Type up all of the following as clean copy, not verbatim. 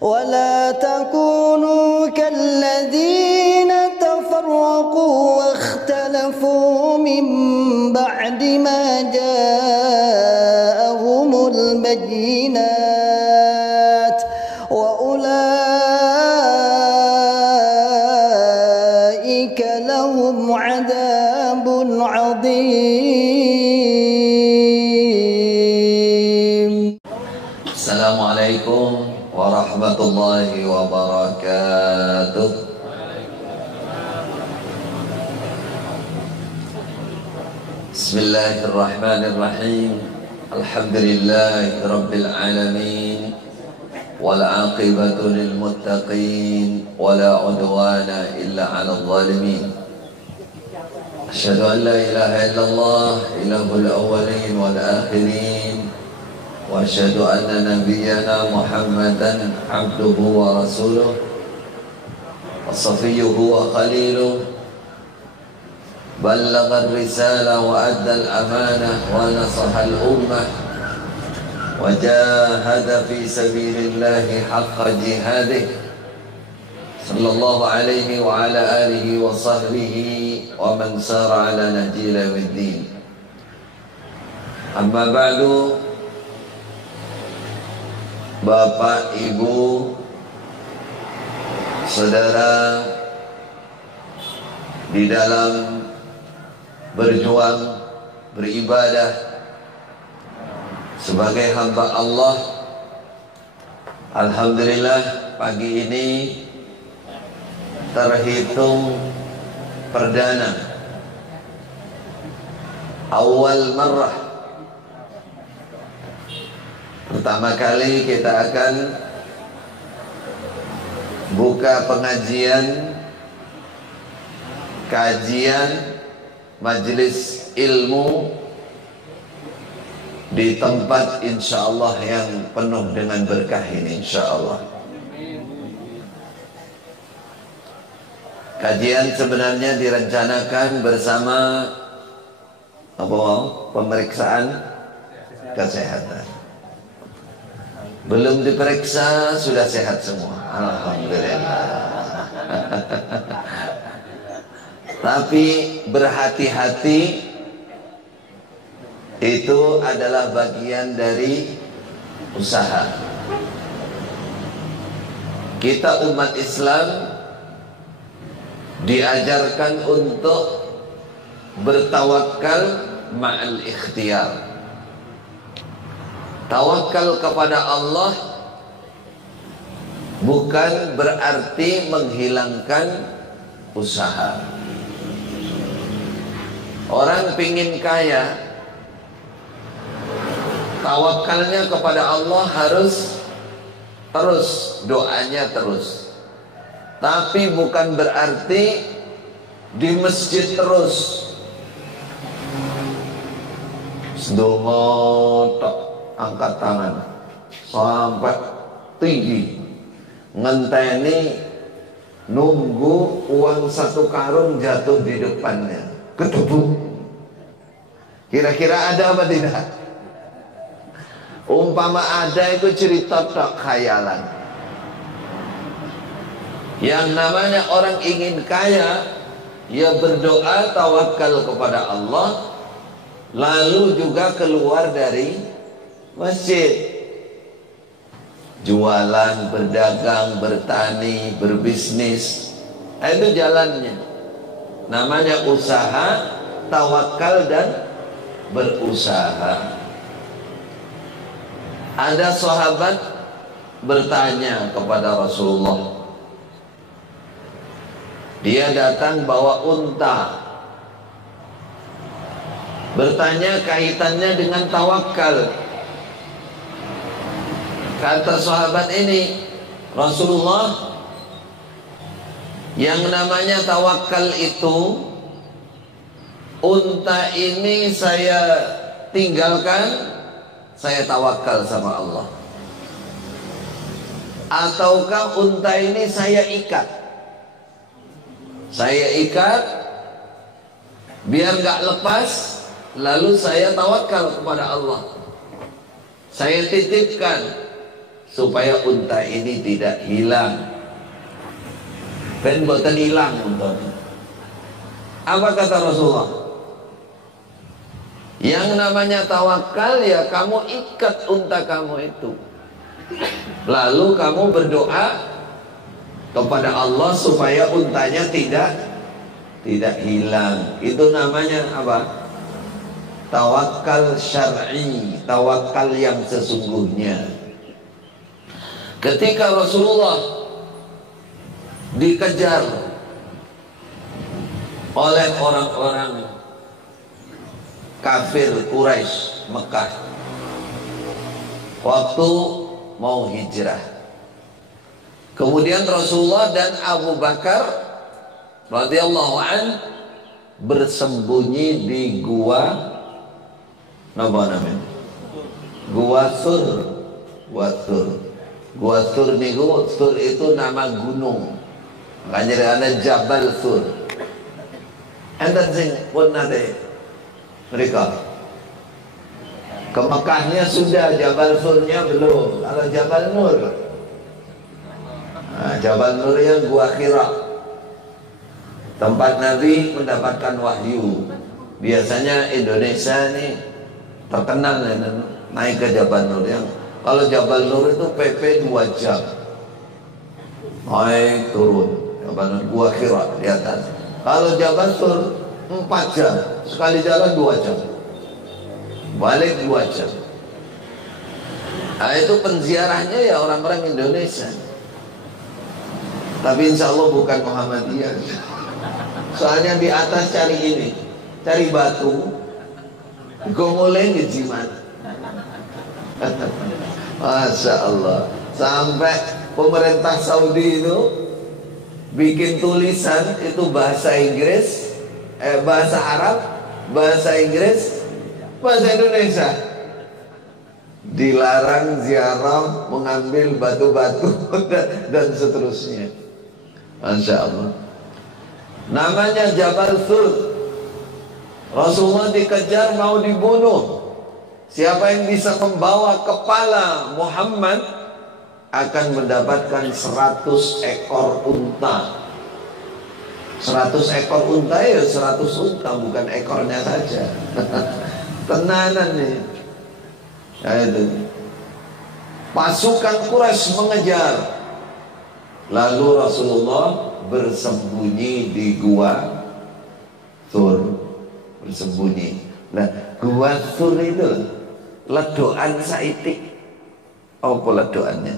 ولا تكونوا كالذين تفرقوا واختلفوا من بعد ما جاءهم البينات وأولئك لهم عذاب عظيم. السلام عليكم warahmatullahi wabarakatuh. Bismillahirrahmanirrahim. Alhamdulillahi rabbil alamin. Wal aqibatu lil muttaqin wala udwana illa 'alal zalimin. Asyhadu an la ilaha illallah ilahul awwalin wal akhirin. وأشهد أن نبينا محمدا عبده ورسوله وصفيه وخليله بلغ الرسالة وأدى الأمانة ونصح الأمة وجاهد في سبيل الله حق جهاده صلى الله عليه وعلى آله وصحبه ومن سار على نهج إلى يوم الدين. أما بعد, Bapak, Ibu, Saudara, di dalam berjuang, beribadah sebagai hamba Allah, alhamdulillah pagi ini terhitung perdana, awal marrah. Pertama kali kita akan buka pengajian, kajian, majelis ilmu di tempat insyaallah yang penuh dengan berkah ini insyaallah. Kajian sebenarnya direncanakan bersama pemeriksaan kesehatan. Belum diperiksa sudah sehat semua, alhamdulillah. Tapi berhati-hati itu adalah bagian dari usaha. Kita umat Islam diajarkan untuk bertawakal ma'al ikhtiyar. Tawakal kepada Allah bukan berarti menghilangkan usaha. Orang pingin kaya, tawakalnya kepada Allah harus terus, doanya terus. Tapi bukan berarti di masjid terus sedongo angkat tangan sampai tinggi, ngenteni nunggu uang 1 karung jatuh di depannya, ketebuk. Kira-kira ada apa tidak? Umpama ada, itu cerita tak khayalan. Yang namanya orang ingin kaya, ya berdoa, tawakal kepada Allah, lalu juga keluar dari masjid, jualan, berdagang, bertani, berbisnis, itu jalannya. Namanya usaha, tawakal dan berusaha. Ada sahabat bertanya kepada Rasulullah. Dia datang bawa unta, bertanya kaitannya dengan tawakal. Kata sahabat ini, Rasulullah, yang namanya tawakal itu, unta ini saya tinggalkan, saya tawakal sama Allah. Ataukah unta ini saya ikat, biar nggak lepas, lalu saya tawakal kepada Allah, saya titipkan, supaya unta ini tidak hilang. Ben boten hilang unta. Apa kata Rasulullah? Yang namanya tawakal ya kamu ikat unta kamu itu. Lalu kamu berdoa kepada Allah supaya untanya tidak hilang. Itu namanya apa? Tawakal syar'i, tawakal yang sesungguhnya. Ketika Rasulullah dikejar oleh orang-orang kafir Quraisy Mekah waktu mau hijrah, kemudian Rasulullah dan Abu Bakar radhiyallahu an bersembunyi di gua namanya Gua Sur. Gua Sur niku, Sur itu nama gunung. Makanya ada Jabal Sur. Enten sing pun nate mereka ke Mekahnya sudah, Jabal Surnya belum. Kalau Jabal Nur, nah, Jabal Nur yang Gua Hira, tempat Nabi mendapatkan wahyu. Biasanya Indonesia nih terkenal ya, naik ke Jabal Nur. Yang kalau Jabal Nur itu PP 2 jam naik turun. Jabal Nur Gua Hira di atas. Kalau Jabal Sur 4 jam, sekali jalan 2 jam, balik 2 jam. Nah itu penziarahnya ya orang-orang Indonesia. Tapi insya Allah bukan Muhammadiyah. Soalnya di atas cari ini, cari batu, gomoleng di jimat. Masya Allah. Sampai pemerintah Saudi itu bikin tulisan itu bahasa Inggris, bahasa Arab, bahasa Inggris, bahasa Indonesia. Dilarang ziarah mengambil batu-batu dan seterusnya. Masya Allah. Namanya Jabal Sur. Rasulullah dikejar mau dibunuh. Siapa yang bisa membawa kepala Muhammad akan mendapatkan 100 ekor unta. 100 ekor unta ya 100 unta, bukan ekornya saja. Tenanan nih. Ya itu. Pasukan Quraisy mengejar. Lalu Rasulullah bersembunyi di Gua Sur. Bersembunyi. Nah, Gua Sur itu ledokan saitik. Apa ledokannya?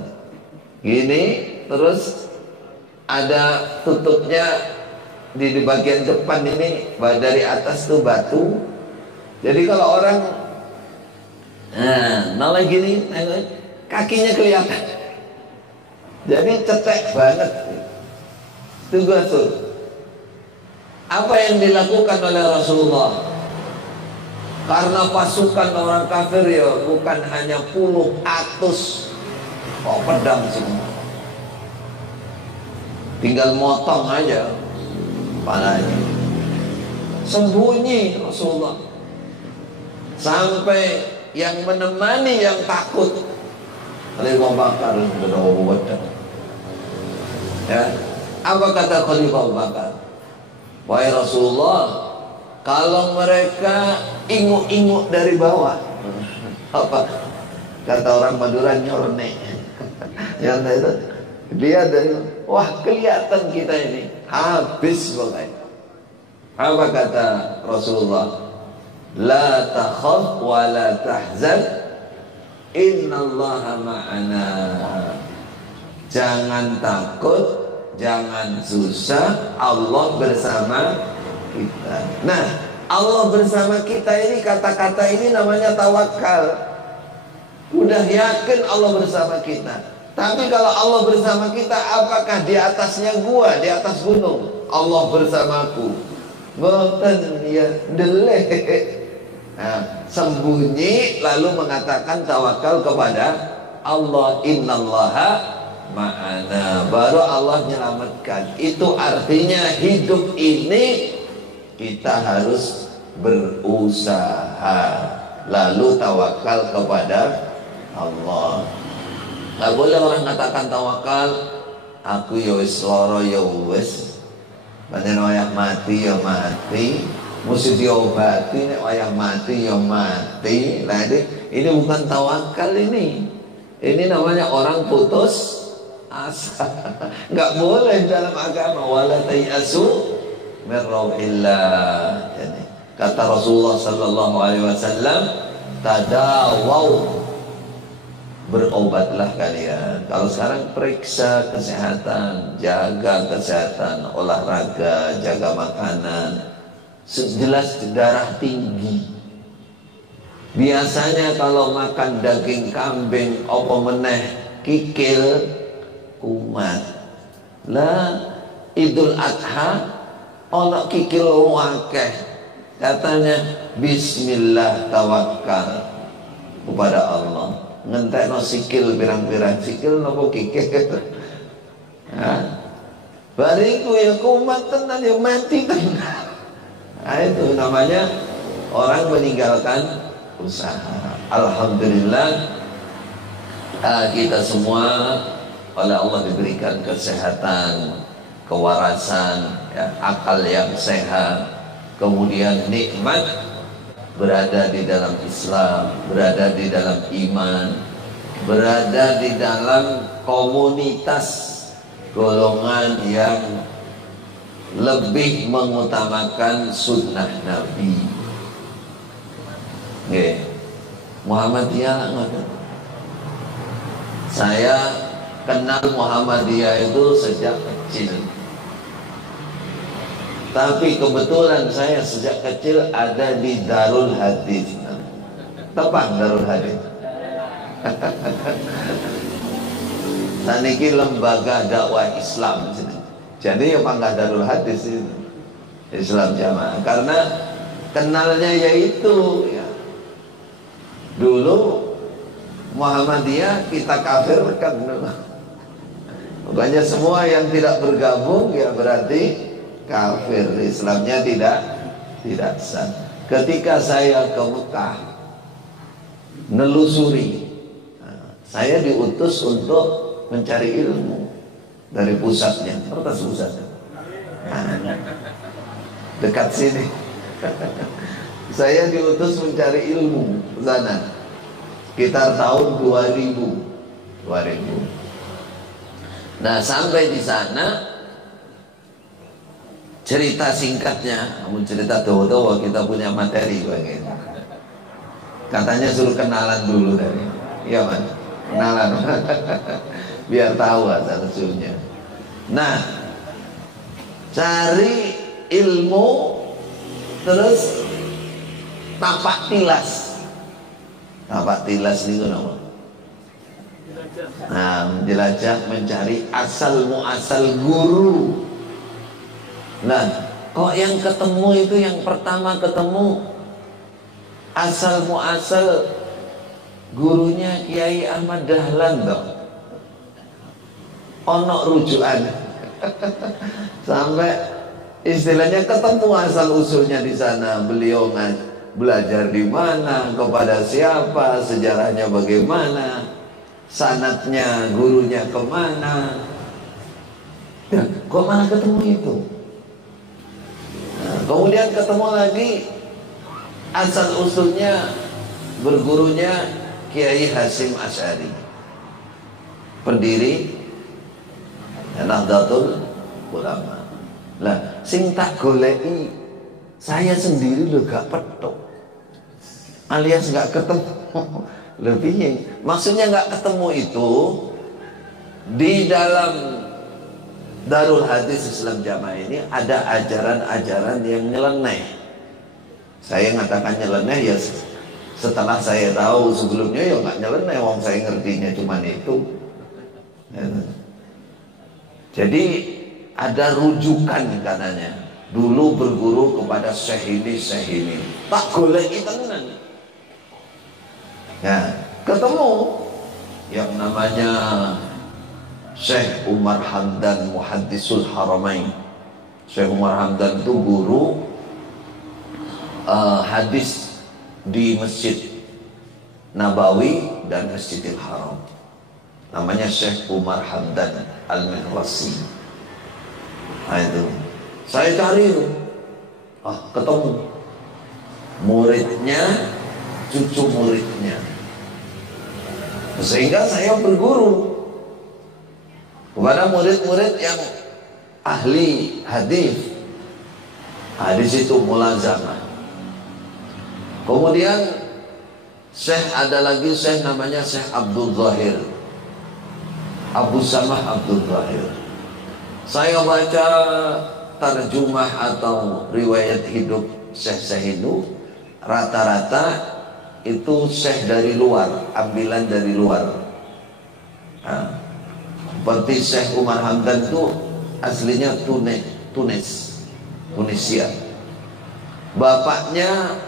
Gini, terus ada tutupnya di bagian depan ini, dari atas tuh batu. Jadi kalau orang noleh gini, kakinya kelihatan. Jadi cetek banget. Itu Gua Sur. Apa yang dilakukan oleh Rasulullah? Karena pasukan orang kafir ya bukan hanya puluh, atus, pedang semua. Tinggal motong aja panahnya. Sembunyi Rasulullah. Sampai yang menemani yang takut, Khalifah Bakar berdoa. Ya, apa kata Khalifah Bakar? Wahai Rasulullah, kalau mereka inguk-inguk dari bawah, apa kata orang Madura, nyorne. Yang itu dia dari, wah kelihatan kita ini habis pokoknya. Apa kata Rasulullah? La takhaf wa la tahzan, innallaha ma'ana. Jangan takut, jangan susah, Allah bersama kita. Nah, Allah bersama kita ini, kata-kata ini namanya tawakal. Udah yakin Allah bersama kita. Tapi kalau Allah bersama kita, apakah di atasnya gua, di atas gunung Allah bersamaku? Boten ya deleh. Nah, sembunyi lalu mengatakan tawakal kepada Allah. Innallaha ma'ana. Baru Allah menyelamatkan. Itu artinya hidup ini kita harus berusaha, lalu tawakal kepada Allah. Nggak boleh orang katakan tawakal, aku ya wis lara ya wis, pancen wayah mati ya mati, mesti diobati, nek wayah mati ya mati. Nah ini bukan tawakal ini. Ini namanya orang putus asa. Nggak boleh dalam agama. Wala tayasu min rauhillah. Kata Rasulullah sallallahu alaihi wasallam, tadawau, berobatlah kalian. Kalau sekarang periksa kesehatan, jaga kesehatan, olahraga, jaga makanan. Jelas darah tinggi. Biasanya kalau makan daging kambing apa meneh kikil kumat. Lah Idul Adha ana kikil akeh. Katanya bismillah tawakal kepada Allah. Ngentekno sikil pirang-pirang sikil napa kikil. Bariku ya kumat tenan ya mati tenan. Nah, itu namanya orang meninggalkan usaha. Alhamdulillah kita semua oleh Allah diberikan kesehatan, kewarasan, ya, akal yang sehat, kemudian nikmat berada di dalam Islam, berada di dalam iman, berada di dalam komunitas golongan yang lebih mengutamakan sunnah Nabi. Muhammadiyah ngoten. Saya kenal Muhammadiyah itu sejak kecil. Tapi kebetulan saya sejak kecil ada di Darul Hadis. Tepang Darul Hadis. Saniki lembaga dakwah Islam. Jadi ya panggah Darul Hadis itu Islam Jamaah. Karena kenalnya yaitu ya. Dulu Muhammadiyah kita kafirkan dulu. Pokoknya semua yang tidak bergabung ya berarti kafir, Islamnya tidak sah. Ketika saya ke Mekah nelusuri, saya diutus untuk mencari ilmu dari pusatnya, pertas pusatnya, dekat sini. Saya diutus mencari ilmu ke sana sekitar tahun 2000. Nah, sampai di sana cerita singkatnya, namun cerita tahu-tahu kita punya materi bagian. Katanya suruh kenalan dulu tadi. Iya, Mas. Kenalan. Biar tahu asal usulnya. Nah, cari ilmu terus tapak tilas. Tapak tilas niku napa? Nah, menjelajah mencari asal muasal guru. Nah, kok yang ketemu itu yang pertama ketemu asal muasal gurunya Kiai Ahmad Dahlan toh. Ono rujukan. Sampai istilahnya ketemu asal usulnya di sana. Beliau belajar di mana, kepada siapa, sejarahnya bagaimana, sanadnya gurunya kemana. Ya, kok malah ketemu itu? Nah, kemudian ketemu lagi asal usulnya bergurunya Kiai Hasyim Asy'ari, pendiri Nahdlatul Ulama. Lah sing tak goleki saya sendiri lho gak petuk, alias gak ketemu. Lebih maksudnya gak ketemu itu di dalam Darul Hadis Islam Jamaah ini ada ajaran-ajaran yang nyeleneh. Saya ngatakan nyeleneh ya setelah saya tahu, sebelumnya ya nggak nyeleneh, wong saya ngertinya cuman itu. Jadi ada rujukan katanya. Dulu berguru kepada syekh ini, tak goleki tenan. Ya, ketemu yang namanya Syekh Umar Hamdan Muhaddisul Haramain. Syekh Umar Hamdan itu guru hadis di Masjid Nabawi dan Masjidil Haram. namanya Syekh Umar Hamdan Al-Mihlasi. Nah itu saya cari itu, ketemu muridnya, cucu muridnya, sehingga saya berguru kepada murid-murid yang ahli hadis. Di situ mulazamah. Kemudian Syekh ada lagi, Syekh namanya Syekh Abdul Zahir, Abu Samah Abdul Zahir. Saya baca tarjumah atau riwayat hidup Syekh itu, rata-rata itu Syekh dari luar, ambilan dari luar. Seperti Syekh Umar Hamdan itu aslinya Tunisia. Bapaknya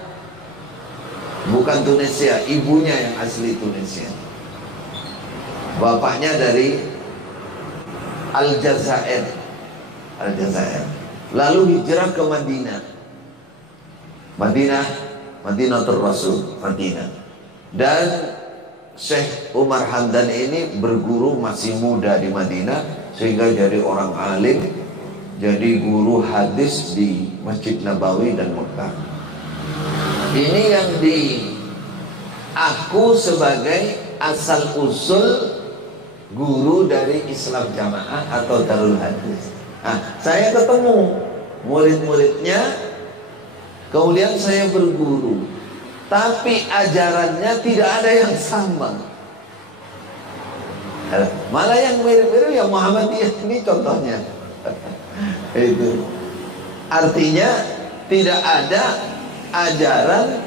bukan Tunisia, ibunya yang asli Tunisia. Bapaknya dari Aljazair. Lalu hijrah ke Madinatul Rasul, Madinah. Dan Syekh Umar Hamdan ini berguru masih muda di Madinah, sehingga jadi orang alim, jadi guru hadis di Masjid Nabawi dan Mekah. Ini yang aku sebagai asal usul guru dari Islam Jamaah atau Darul Hadis. Saya ketemu murid-muridnya, kemudian saya berguru, tapi ajarannya tidak ada yang sama. Malah yang mirip-mirip yang Muhammadiyah ini contohnya. Itu artinya tidak ada ajaran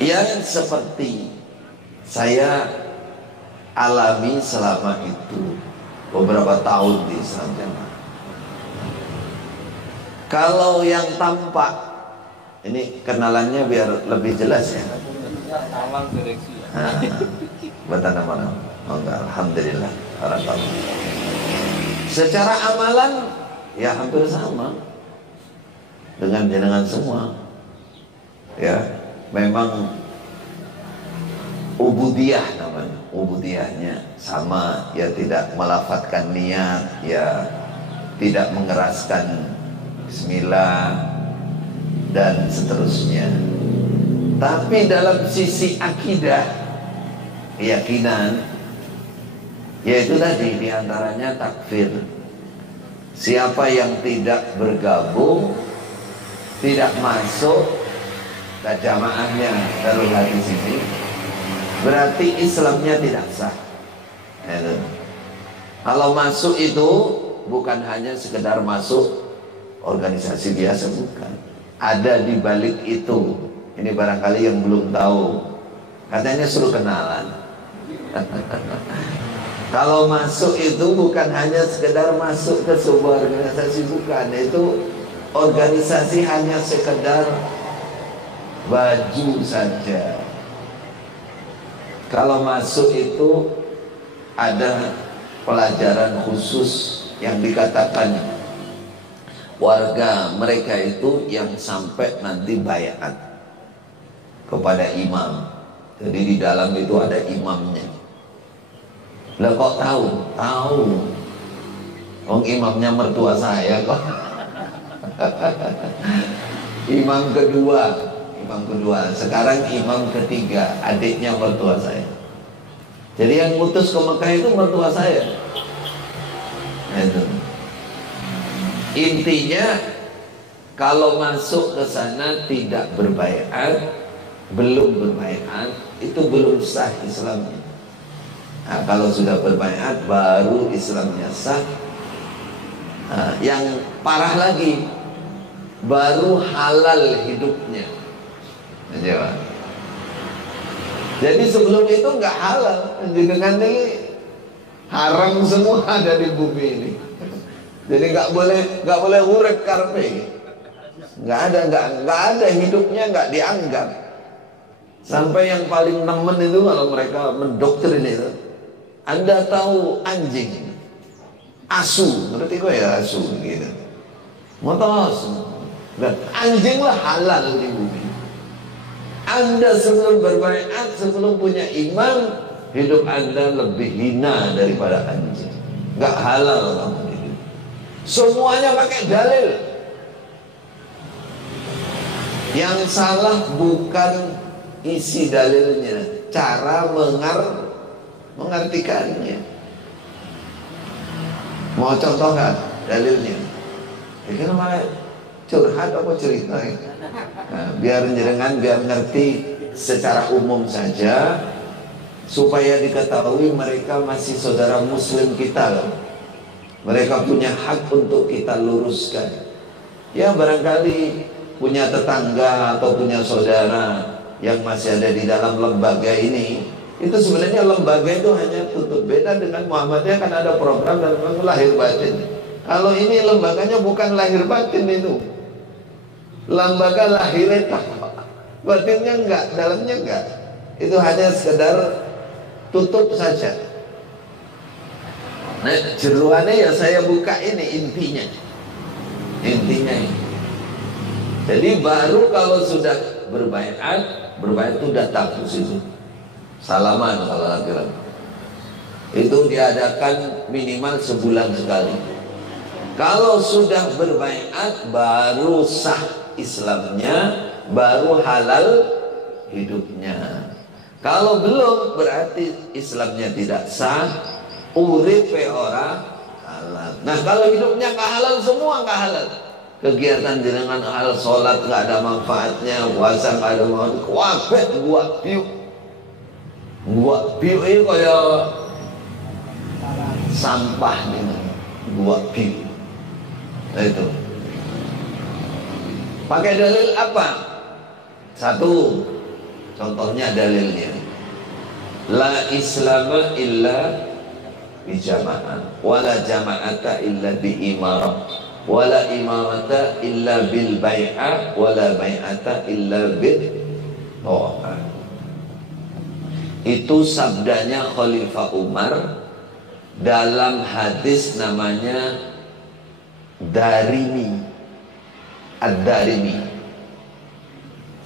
yang seperti saya alami selama itu beberapa tahun di Islam Jamaah. Kalau yang tampak, ini kenalannya biar lebih jelas ya. Betul nama. Alhamdulillah. Secara amalan ya hampir sama dengan jenengan semua. Ya, memang ubudiyah namanya, ubudiyahnya sama, ya tidak melafadzkan niat, ya tidak mengeraskan bismillah dan seterusnya. Tapi dalam sisi akidah, keyakinan, yaitu tadi diantaranya takfir. Siapa yang tidak bergabung, tidak masuk ke jamaahnya Darul Hadis ini, berarti Islamnya tidak sah. Kalau masuk itu bukan hanya sekedar masuk organisasi biasa, bukan. Ada di balik itu. Ini barangkali yang belum tahu. Katanya suruh kenalan. Kalau masuk itu bukan hanya sekedar masuk ke sebuah organisasi, bukan. Itu organisasi hanya sekedar baju saja. Kalau masuk itu ada pelajaran khusus yang dikatakan warga mereka itu yang sampai nanti baiat kepada imam. Jadi di dalam itu ada imamnya. Lah kok tahu? Tahu. Imamnya mertua saya kok. Imam kedua. Sekarang imam ketiga, adiknya mertua saya. Jadi yang ngutus ke Mekah itu mertua saya. Itu. Intinya kalau masuk ke sana tidak berbaiat, belum berbaiat, itu belum sah Islamnya. Nah, kalau sudah berbaiat baru Islamnya sah. Yang parah lagi, baru halal hidupnya. Jadi sebelum itu nggak halal, dengan ini haram semua ada di bumi ini. Jadi nggak boleh urip karpe, nggak ada hidupnya, nggak dianggap. Sampai yang paling nemen itu kalau mereka mendoktrin itu, Anda tahu anjing, asu, ngerti kok ya asu gitu, motos, dan anjing lah halal di bumi. Anda sebelum berbaiat, sebelum punya iman, hidup Anda lebih hina daripada anjing. Nggak halal kamu hidup. Semuanya pakai dalil. Yang salah bukan isi dalilnya, cara mengartikannya. Mau contoh nggak dalilnya? Ini malah curhat apa cerita? Nah, biar ngerti secara umum saja, supaya diketahui mereka masih saudara muslim kita loh. Mereka punya hak untuk kita luruskan. Ya barangkali punya tetangga atau punya saudara yang masih ada di dalam lembaga ini. Itu sebenarnya lembaga itu hanya tutup. Beda dengan Muhammadiyah, kan ada program dan lahir batin. Kalau ini lembaganya bukan lahir batin itu. Lembaga lahirnya takwa, batinnya enggak, dalamnya enggak. Itu hanya sekedar tutup saja. Nah, jeruannya ya saya buka ini intinya. Intinya ini. Jadi baru kalau sudah berbaiat itu datang ke situ. Salaman kalau laki-laki. Itu diadakan minimal sebulan sekali. Kalau sudah berbaiat baru sah Islamnya, baru halal hidupnya. Kalau belum berarti Islamnya tidak sah, uripe ora halal. Nah kalau hidupnya nggak halal, semua nggak halal. Kegiatan dengan hal sholat nggak ada manfaatnya, puasa nggak ada manfaatnya, kuabet gua piu ini kayak sampah nih, gua piu. Nah itu. Pakai dalil apa? Satu, contohnya dalilnya, la islama illa bijama'ah, wala jama'ata illa bi'imarah, wala imarata illa bil bai'ah, wala bai'ata illa bil ta'ah. Itu sabdanya Khalifah Umar dalam hadis namanya Darimi, Ad-Darimi.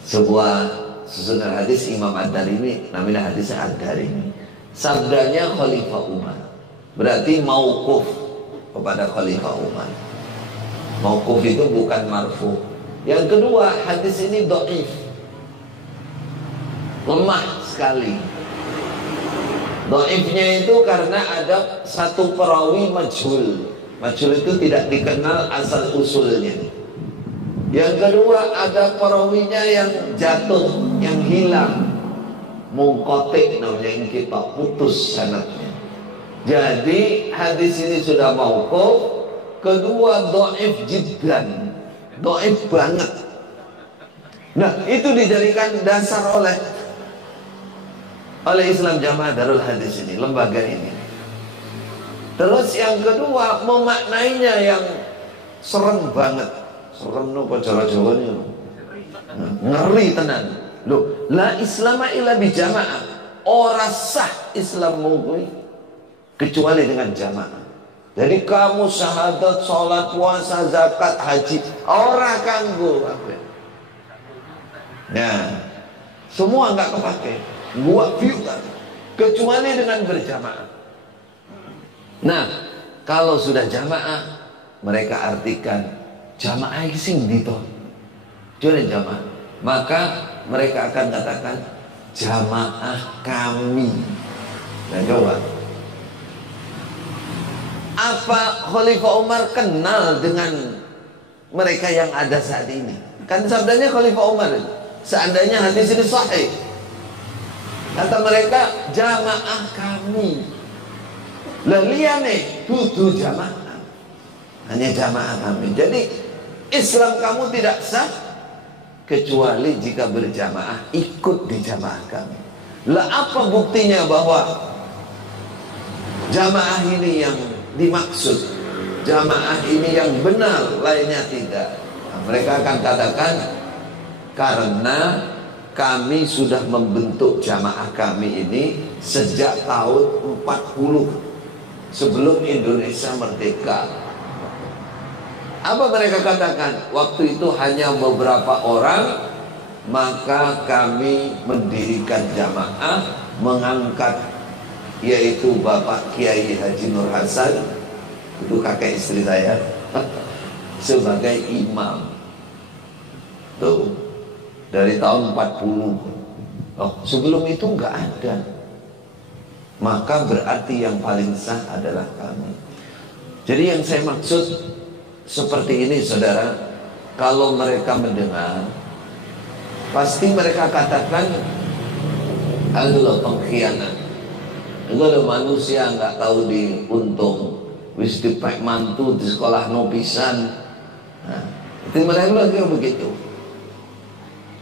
Sebuah susunan hadis Imam Ad-Darimi, namanya hadisnya Ad-Darimi. Sabdanya Khalifah Umar, berarti mauquf kepada Khalifah Umar. Mauquf itu bukan marfu. Yang kedua, hadis ini dhaif, lemah sekali. Dhaifnya itu karena ada satu perawi majhul. Majhul itu tidak dikenal asal usulnya. Yang kedua, ada perawinya yang jatuh, yang hilang, munqati namanya, yang kita putus sanadnya. Jadi hadis ini sudah mauquf. Kedua, dhaif jiddan, dhaif banget. Nah itu dijadikan dasar oleh Islam Jamaah Darul Hadis ini, lembaga ini. Terus yang kedua, memaknainya yang serem banget. Serem no Jawa-Jawa ini. Ngeri tenan. Loh, la islama illa bijamaah. Ora sah Islam mungkui kecuali dengan jamaah. Jadi kamu syahadat, sholat, puasa, zakat, haji, ora kanggo apa? Nah, semua enggak kepake. Gua fiukan kecuali dengan berjamaah. Nah, kalau sudah jamaah, mereka artikan jamaah sing dito. Jadi jamaah, maka mereka akan katakan jamaah kami. Nah, coba. Apa Khalifah Umar kenal dengan mereka yang ada saat ini? Kan sabdanya Khalifah Umar. Seandainya hadis ini sahih, kata mereka jamaah kami. Lah liyane dudu jamaah, hanya jamaah kami. Jadi Islam kamu tidak sah kecuali jika berjamaah, ikut di jamaah kami. Lah apa buktinya bahwa jamaah ini yang dimaksud, jamaah ini yang benar, lainnya tidak? Nah, mereka akan katakan karena kami sudah membentuk jamaah kami ini sejak tahun 40 sebelum Indonesia merdeka. Apa mereka katakan? Waktu itu hanya beberapa orang, maka kami mendirikan jamaah, mengangkat yaitu Bapak Kiai Haji Nur Hasan, itu kakek istri saya, sebagai imam. Tuh, dari tahun 40. Oh, sebelum itu nggak ada. Maka berarti yang paling sah adalah kami. Jadi yang saya maksud seperti ini, saudara, kalau mereka mendengar, pasti mereka katakan, aduh pengkhianat, aduh manusia nggak tahu diuntung, wis dipek mantu di sekolah nopisan. Nah, itu mereka lagi begitu.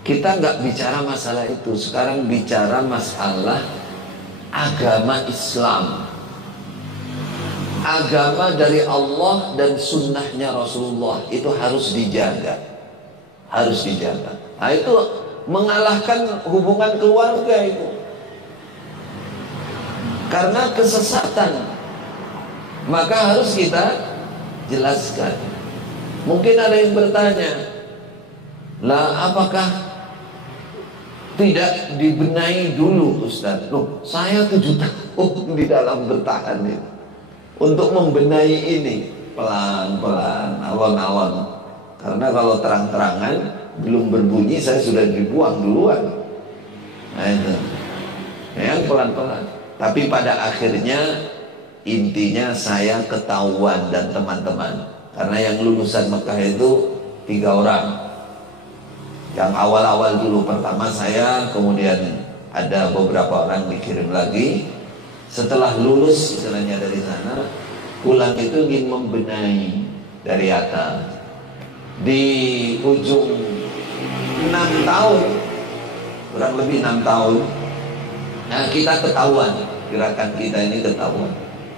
Kita nggak bicara masalah itu, sekarang bicara masalah agama Islam, agama dari Allah dan sunnahnya Rasulullah, itu harus dijaga, harus dijaga. Nah, itu mengalahkan hubungan keluarga itu, karena kesesatan, maka harus kita jelaskan. Mungkin ada yang bertanya, lah apakah tidak dibenahi dulu Ustaz? Loh, saya 7 tahun di dalam bertahan ini untuk membenahi ini, pelan-pelan, awal-awal. Karena kalau terang-terangan belum berbunyi saya sudah dibuang duluan. Nah itu, yang pelan-pelan. Tapi pada akhirnya intinya saya ketahuan dan teman-teman, karena yang lulusan Mekah itu 3 orang. Yang awal-awal dulu, pertama saya, kemudian ada beberapa orang dikirim lagi. Setelah lulus istilahnya dari sana, pulang itu ingin membenahi dari atas. Di ujung 6 tahun, kurang lebih 6 tahun, nah kita ketahuan, gerakan kita ini ketahuan,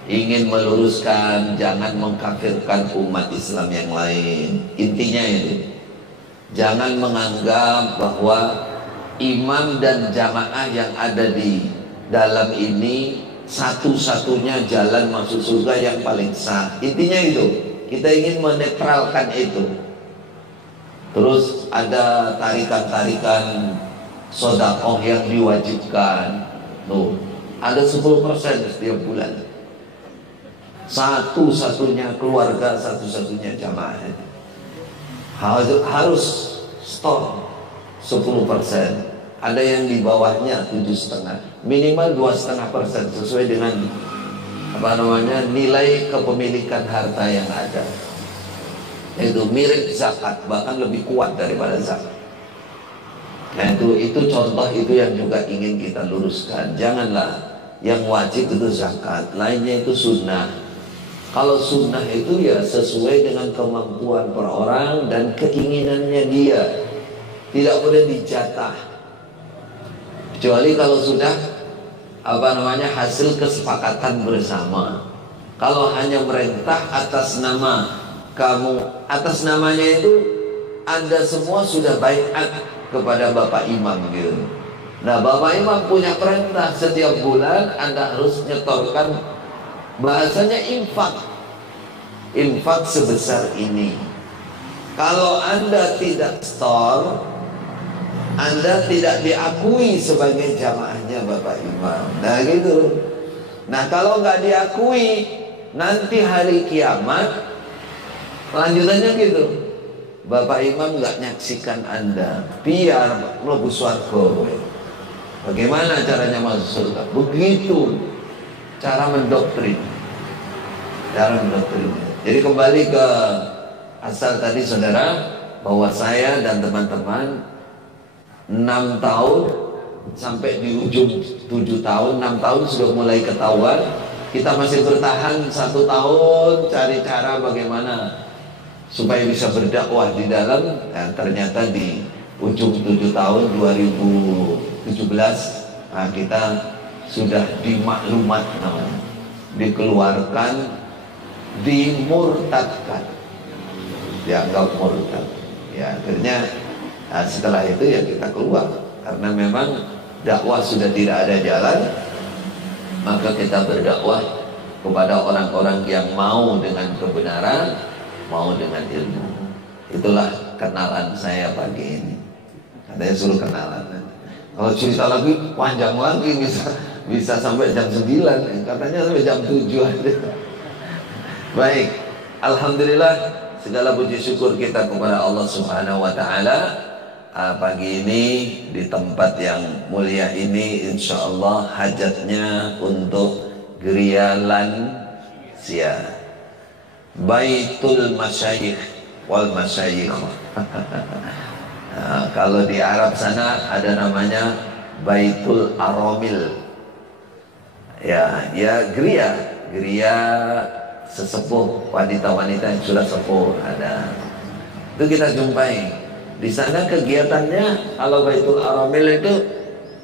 ingin meluruskan, jangan mengkafirkan umat Islam yang lain. Intinya itu, jangan menganggap bahwa imam dan jamaah yang ada di dalam ini satu-satunya jalan masuk surga yang paling sah. Intinya itu, kita ingin menetralkan itu. Terus ada tarikan-tarikan sedekah yang diwajibkan. Tuh, ada 10% setiap bulan. Satu-satunya keluarga, satu-satunya jamaah harus store 10%. Ada yang di bawahnya 7,5%, minimal 2,5% sesuai dengan nilai kepemilikan harta yang ada. Itu mirip zakat, bahkan lebih kuat daripada zakat. Nah itu contoh itu yang juga ingin kita luruskan. Janganlah yang wajib itu zakat, lainnya itu sunnah. Kalau sunnah itu ya sesuai dengan kemampuan per orang dan keinginannya dia, tidak boleh dijatah, kecuali kalau sudah hasil kesepakatan bersama. Kalau hanya merintah atas nama kamu, atas namanya itu Anda semua sudah baiat kepada Bapak Imam gitu. Nah Bapak Imam punya perintah setiap bulan Anda harus nyetorkan, bahasanya infak sebesar ini. Kalau Anda tidak store, Anda tidak diakui sebagai jamaahnya Bapak Imam. Nah gitu. Nah kalau nggak diakui, nanti hari kiamat lanjutannya gitu, Bapak Imam nggak nyaksikan Anda, biar mlebu swarga. Bagaimana caranya masuk surga? Begitu cara mendoktrin. Jadi kembali ke asal tadi saudara, bahwa saya dan teman-teman 6 tahun sampai di ujung 7 tahun, 6 tahun sudah mulai ketahuan. Kita masih bertahan 1 tahun cari cara bagaimana supaya bisa berdakwah di dalam. Nah, ternyata di ujung 7 tahun 2017, nah, kita sudah dimaklumat namanya, dikeluarkan, dimurtadkan, dianggap murtad. Ya akhirnya setelah itu ya kita keluar, karena memang dakwah sudah tidak ada jalan. Maka kita berdakwah kepada orang-orang yang mau dengan kebenaran, mau dengan ilmu. Itulah kenalan saya pagi ini. Katanya suruh kenalan. Kalau cerita lagi panjang lagi, Bisa sampai jam 9, katanya sampai jam 7 ada. Baik, alhamdulillah segala puji syukur kita kepada Allah Subhanahu wa taala. Pagi ini di tempat yang mulia ini insyaallah hajatnya untuk Geria Lansia, Baitul Masyayikh wal Masyayikh. Kalau di Arab sana ada namanya Baitul Aromil. Ya geria sesepuh, wanita-wanita yang sudah sepuh ada. Itu kita jumpai. Di sana kegiatannya kalau Baitul Aromil itu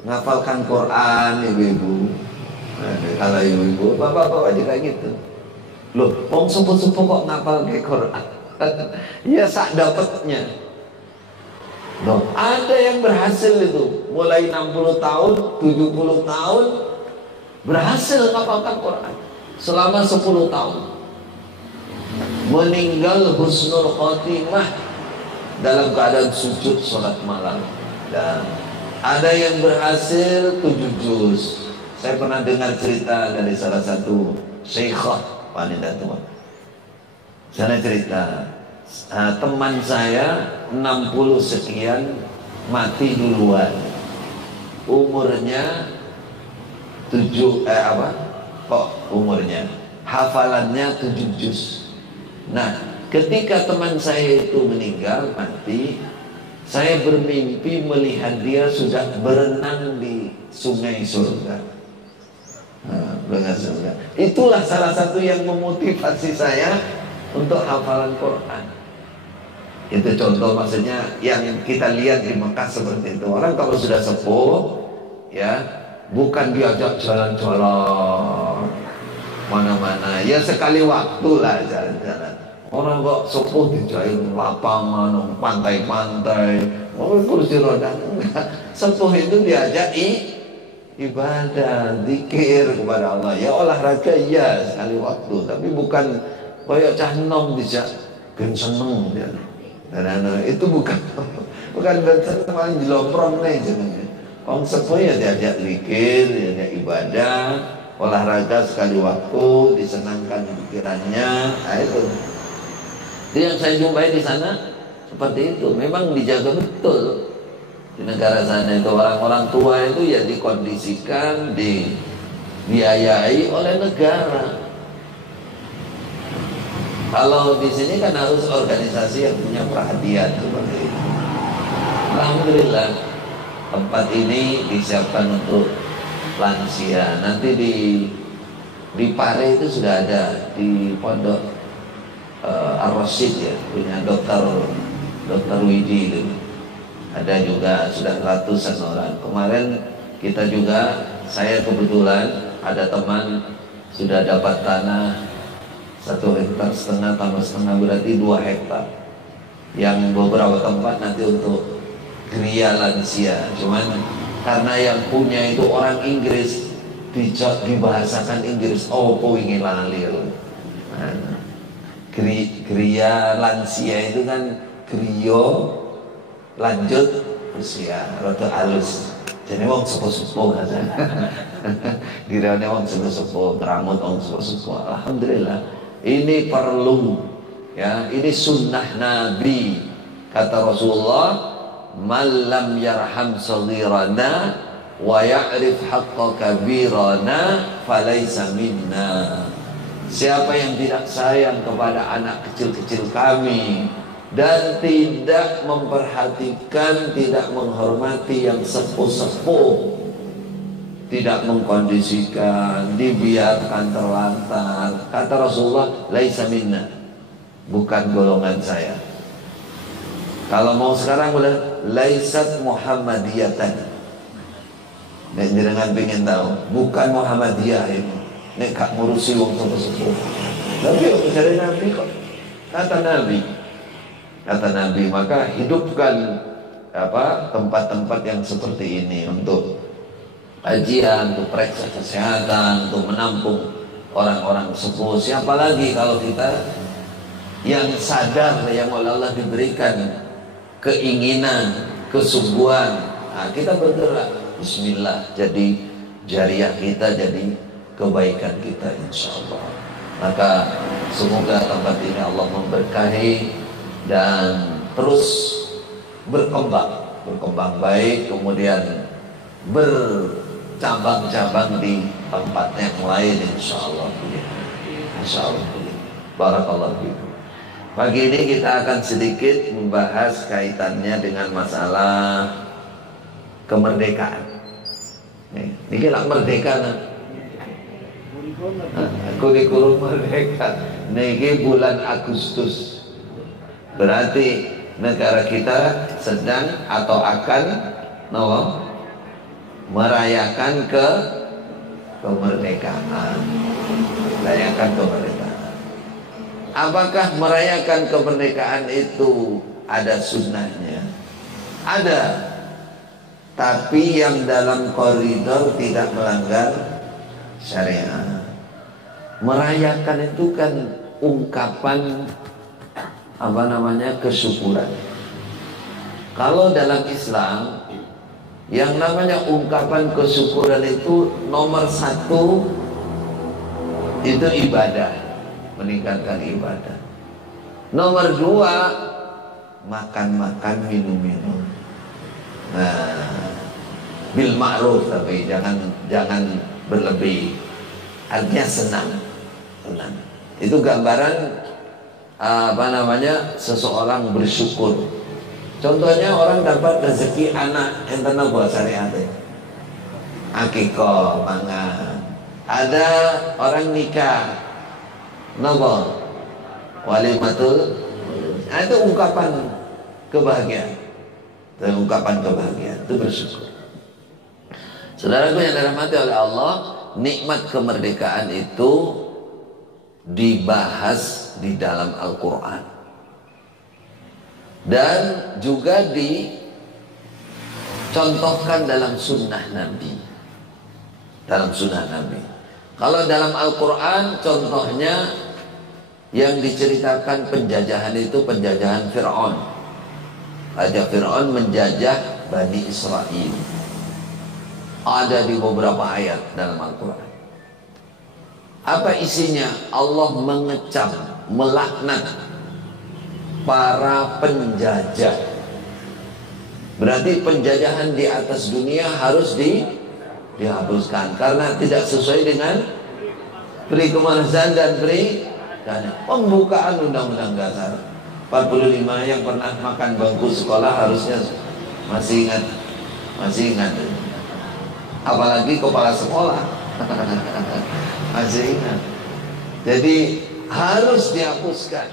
ngafalkan Quran ibu-ibu. Kalau ibu-ibu, bapak-bapak juga gitu. Loh, wong sepuh-sepuh kok ngapal ke Quran? Ya sak dapatnya. Loh, ada yang berhasil itu, mulai 60 tahun, 70 tahun berhasil ngapalkan Quran selama 10 tahun. Meninggal husnul khotimah dalam keadaan sujud sholat malam. Dan ada yang berhasil 7 juz. Saya pernah dengar cerita dari salah satu syekhah wanita tua. Saya cerita, teman saya 60 sekian mati duluan. Umurnya umurnya hafalannya 7 juz. Nah, ketika teman saya itu meninggal mati, saya bermimpi melihat dia sudah berenang di sungai surga. Itulah salah satu yang memotivasi saya untuk hafalan Quran. Itu contoh, maksudnya yang kita lihat di Mekah seperti itu. Orang kalau sudah sepuh, ya bukan diajak jalan-jalan mana-mana, ya sekali waktu lah jalan-jalan. Orang kok sepuh dijain lapangan, pantai-pantai, kursi roda, enggak. Sepuh itu diajak ibadah, zikir kepada Allah. Ya olahraga ya sekali waktu, tapi bukan koyok cah nom dijak ben seneng ya. Dan itu bukan ben seneng, malah jelomprong nih jenenge. Wong sepuh ya diajak zikir, diajak ibadah, olahraga sekali waktu, disenangkan pikirannya. Nah, itu yang saya jumpai di sana seperti itu. Memang dijaga betul di negara sana itu. Orang-orang tua itu ya dikondisikan, dibiayai oleh negara. Kalau di sini kan harus organisasi yang punya perhatian seperti itu. Alhamdulillah tempat ini disiapkan untuk lansia. Nanti di Pare itu sudah ada di pondok Ar-Rasyid ya, punya dokter Widi itu. Ada juga sudah ratusan orang. Kemarin kita juga, saya kebetulan ada teman sudah dapat tanah 1,5 hektar tambah setengah berarti 2 hektar. Yang beberapa tempat nanti untuk Geria Lansia. Cuman karena yang punya itu orang Inggris, dibahasakan Inggris, ingin lalir. Geria Lansia itu kan grio lanjut usia, rada halus. Jadi wong sepuh-sepuh kan. Dirane wong sepuh-sepuh, ngeramut wong sepuh-sepuh. Alhamdulillah. Ini perlu ya, ini sunnah Nabi. Kata Rasulullah, "Man lam yarham saghirana wa ya'rif haqqa kabirana falaysa minna." Siapa yang tidak sayang kepada anak kecil-kecil kami dan tidak memperhatikan, tidak menghormati yang sepuh-sepuh, tidak mengkondisikan, dibiarkan terlantar, kata Rasulullah, laisa minna, bukan golongan saya. Kalau mau sekarang udah laisat Muhammadiyatan. Nek jenengan pengen tahu, bukan Muhammadiyah ini. Nek gak ngurusi wong sepuh-sepuh. Tapi kok dari Nabi kok. Kata Nabi, maka hidupkan tempat-tempat yang seperti ini untuk kajian, untuk periksa kesehatan, untuk menampung orang-orang sepuh. Siapa lagi kalau kita yang sadar, yang oleh Allah diberikan keinginan, kesungguhan. Nah, kita bergerak. Bismillah. Jadi jariah kita, jadi kebaikan kita insya Allah. Maka semoga tempat ini Allah memberkahi dan terus berkembang baik, kemudian bercabang-cabang di tempat yang lain insya Allah. Insya Allah. Barakallahu fikum. Pagi ini kita akan sedikit membahas kaitannya dengan masalah kemerdekaan. Ini lah merdeka nah. Aku dikurung merdeka. Niki bulan Agustus. Berarti negara kita sedang atau akan merayakan kemerdekaan. Merayakan kemerdekaan. Apakah merayakan kemerdekaan itu ada sunnahnya? Ada, tapi yang dalam koridor tidak melanggar syariat. Merayakan itu kan ungkapan kesyukuran. Kalau dalam Islam yang namanya ungkapan kesyukuran itu nomor satu itu ibadah, meningkatkan ibadah. Nomor dua, makan-makan, minum-minum. Nah, bil ma'ruf, tapi jangan berlebih. Artinya senang. Itu gambaran seseorang bersyukur. Contohnya orang dapat rezeki anak yang tenang buat syariat. Akikah, mangan. Ada orang nikah, walimatul, itu ungkapan kebahagiaan. Itu bersyukur. Saudaraku yang dirahmati oleh Allah, nikmat kemerdekaan itu dibahas di dalam Al-Quran dan juga dicontohkan dalam sunnah Nabi. Kalau dalam Al-Quran contohnya yang diceritakan penjajahan itu penjajahan Fir'aun. Raja Fir'aun menjajah Bani Israel. Ada di beberapa ayat dalam Al-Quran. Apa isinya? Allah mengecam, melaknat para penjajah. Berarti penjajahan di atas dunia harus dihapuskan karena tidak sesuai dengan peri kemanusiaan dan pembukaan Undang-Undang Dasar 45 yang pernah makan bangku sekolah harusnya masih ingat. Apalagi kepala sekolah masih ingat. Jadi harus dihapuskan.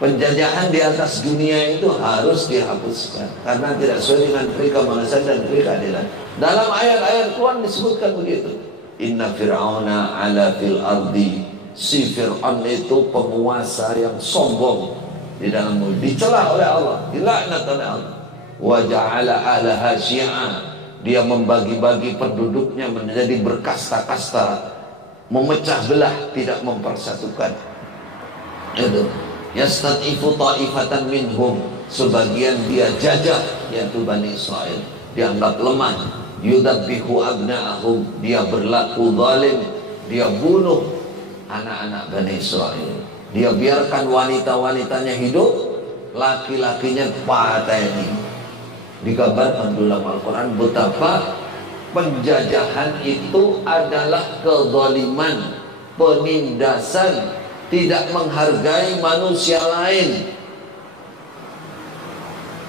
Penjajahan di atas dunia itu harus dihapuskan karena tidak sesuai dengan peri kemanusiaan dan peri keadilan. Dalam ayat-ayat Quran disebutkan begitu. Inna fir'auna ala fil ardi. Si Fir'aun itu penguasa yang sombong di dalam bumi, dicela oleh Allah, dilaknat oleh Allah. Wa ja'ala alaha syi'a. Dia membagi-bagi penduduknya menjadi berkasta-kasta, memecah belah, tidak mempersatukan. Itu yastad'ifu ta'ifatan minhum, sebagian dia jajah, yaitu Bani Israel, dianggap lemah. Yudabbihu abna'ahum, dia berlaku zalim, dia bunuh anak-anak Bani Israel. Dia biarkan wanita-wanitanya hidup, laki-lakinya pateni. Digambarkan dalam Al-Quran betapa penjajahan itu adalah kezaliman, penindasan, tidak menghargai manusia lain,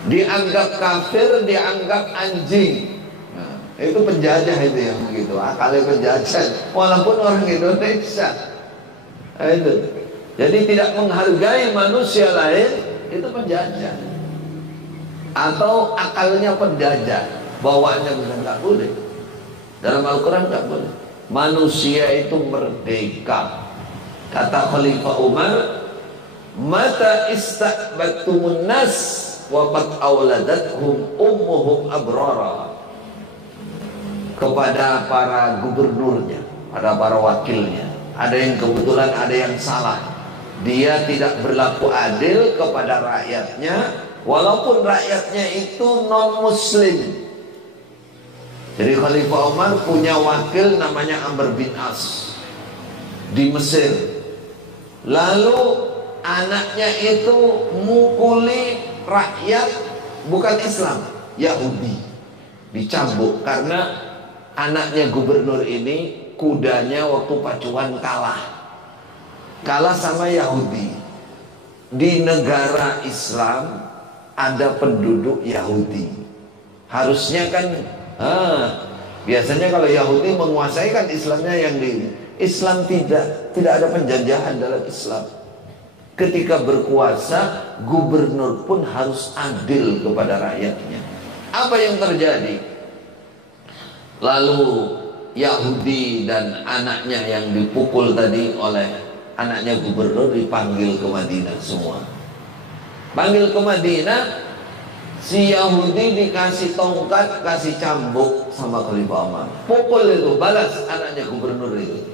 dianggap kafir, dianggap anjing. Nah, itu penjajah itu yang begitu, akalnya penjajah walaupun orang Indonesia. Itu jadi tidak menghargai manusia lain, itu penjajah atau akalnya penjajah, bawaannya bukan, nggak boleh. Dalam Al-Quran nggak boleh. Manusia itu merdeka. Kata Khalifah Umar, mata istaqbatumun nas wa qad awladathum ummuhum abrara. Kepada para gubernurnya, pada para wakilnya, ada yang kebetulan, ada yang salah. Dia tidak berlaku adil kepada rakyatnya, walaupun rakyatnya itu non muslim. Jadi Khalifah Umar punya wakil namanya Amr bin As di Mesir. Lalu anaknya itu mukuli rakyat bukan Islam, Yahudi, dicambuk karena anaknya gubernur ini kudanya waktu pacuan kalah sama Yahudi. Di negara Islam ada penduduk Yahudi, harusnya kan biasanya kalau Yahudi menguasai kan Islamnya yang di Islam tidak ada penjajahan dalam Islam. Ketika berkuasa, gubernur pun harus adil kepada rakyatnya. Apa yang terjadi? Lalu Yahudi dan anaknya yang dipukul tadi oleh anaknya gubernur dipanggil ke Madinah semua. Panggil ke Madinah, si Yahudi dikasih tongkat, kasih cambuk sama Khalifah Umar. Pukul itu, balas anaknya gubernur itu.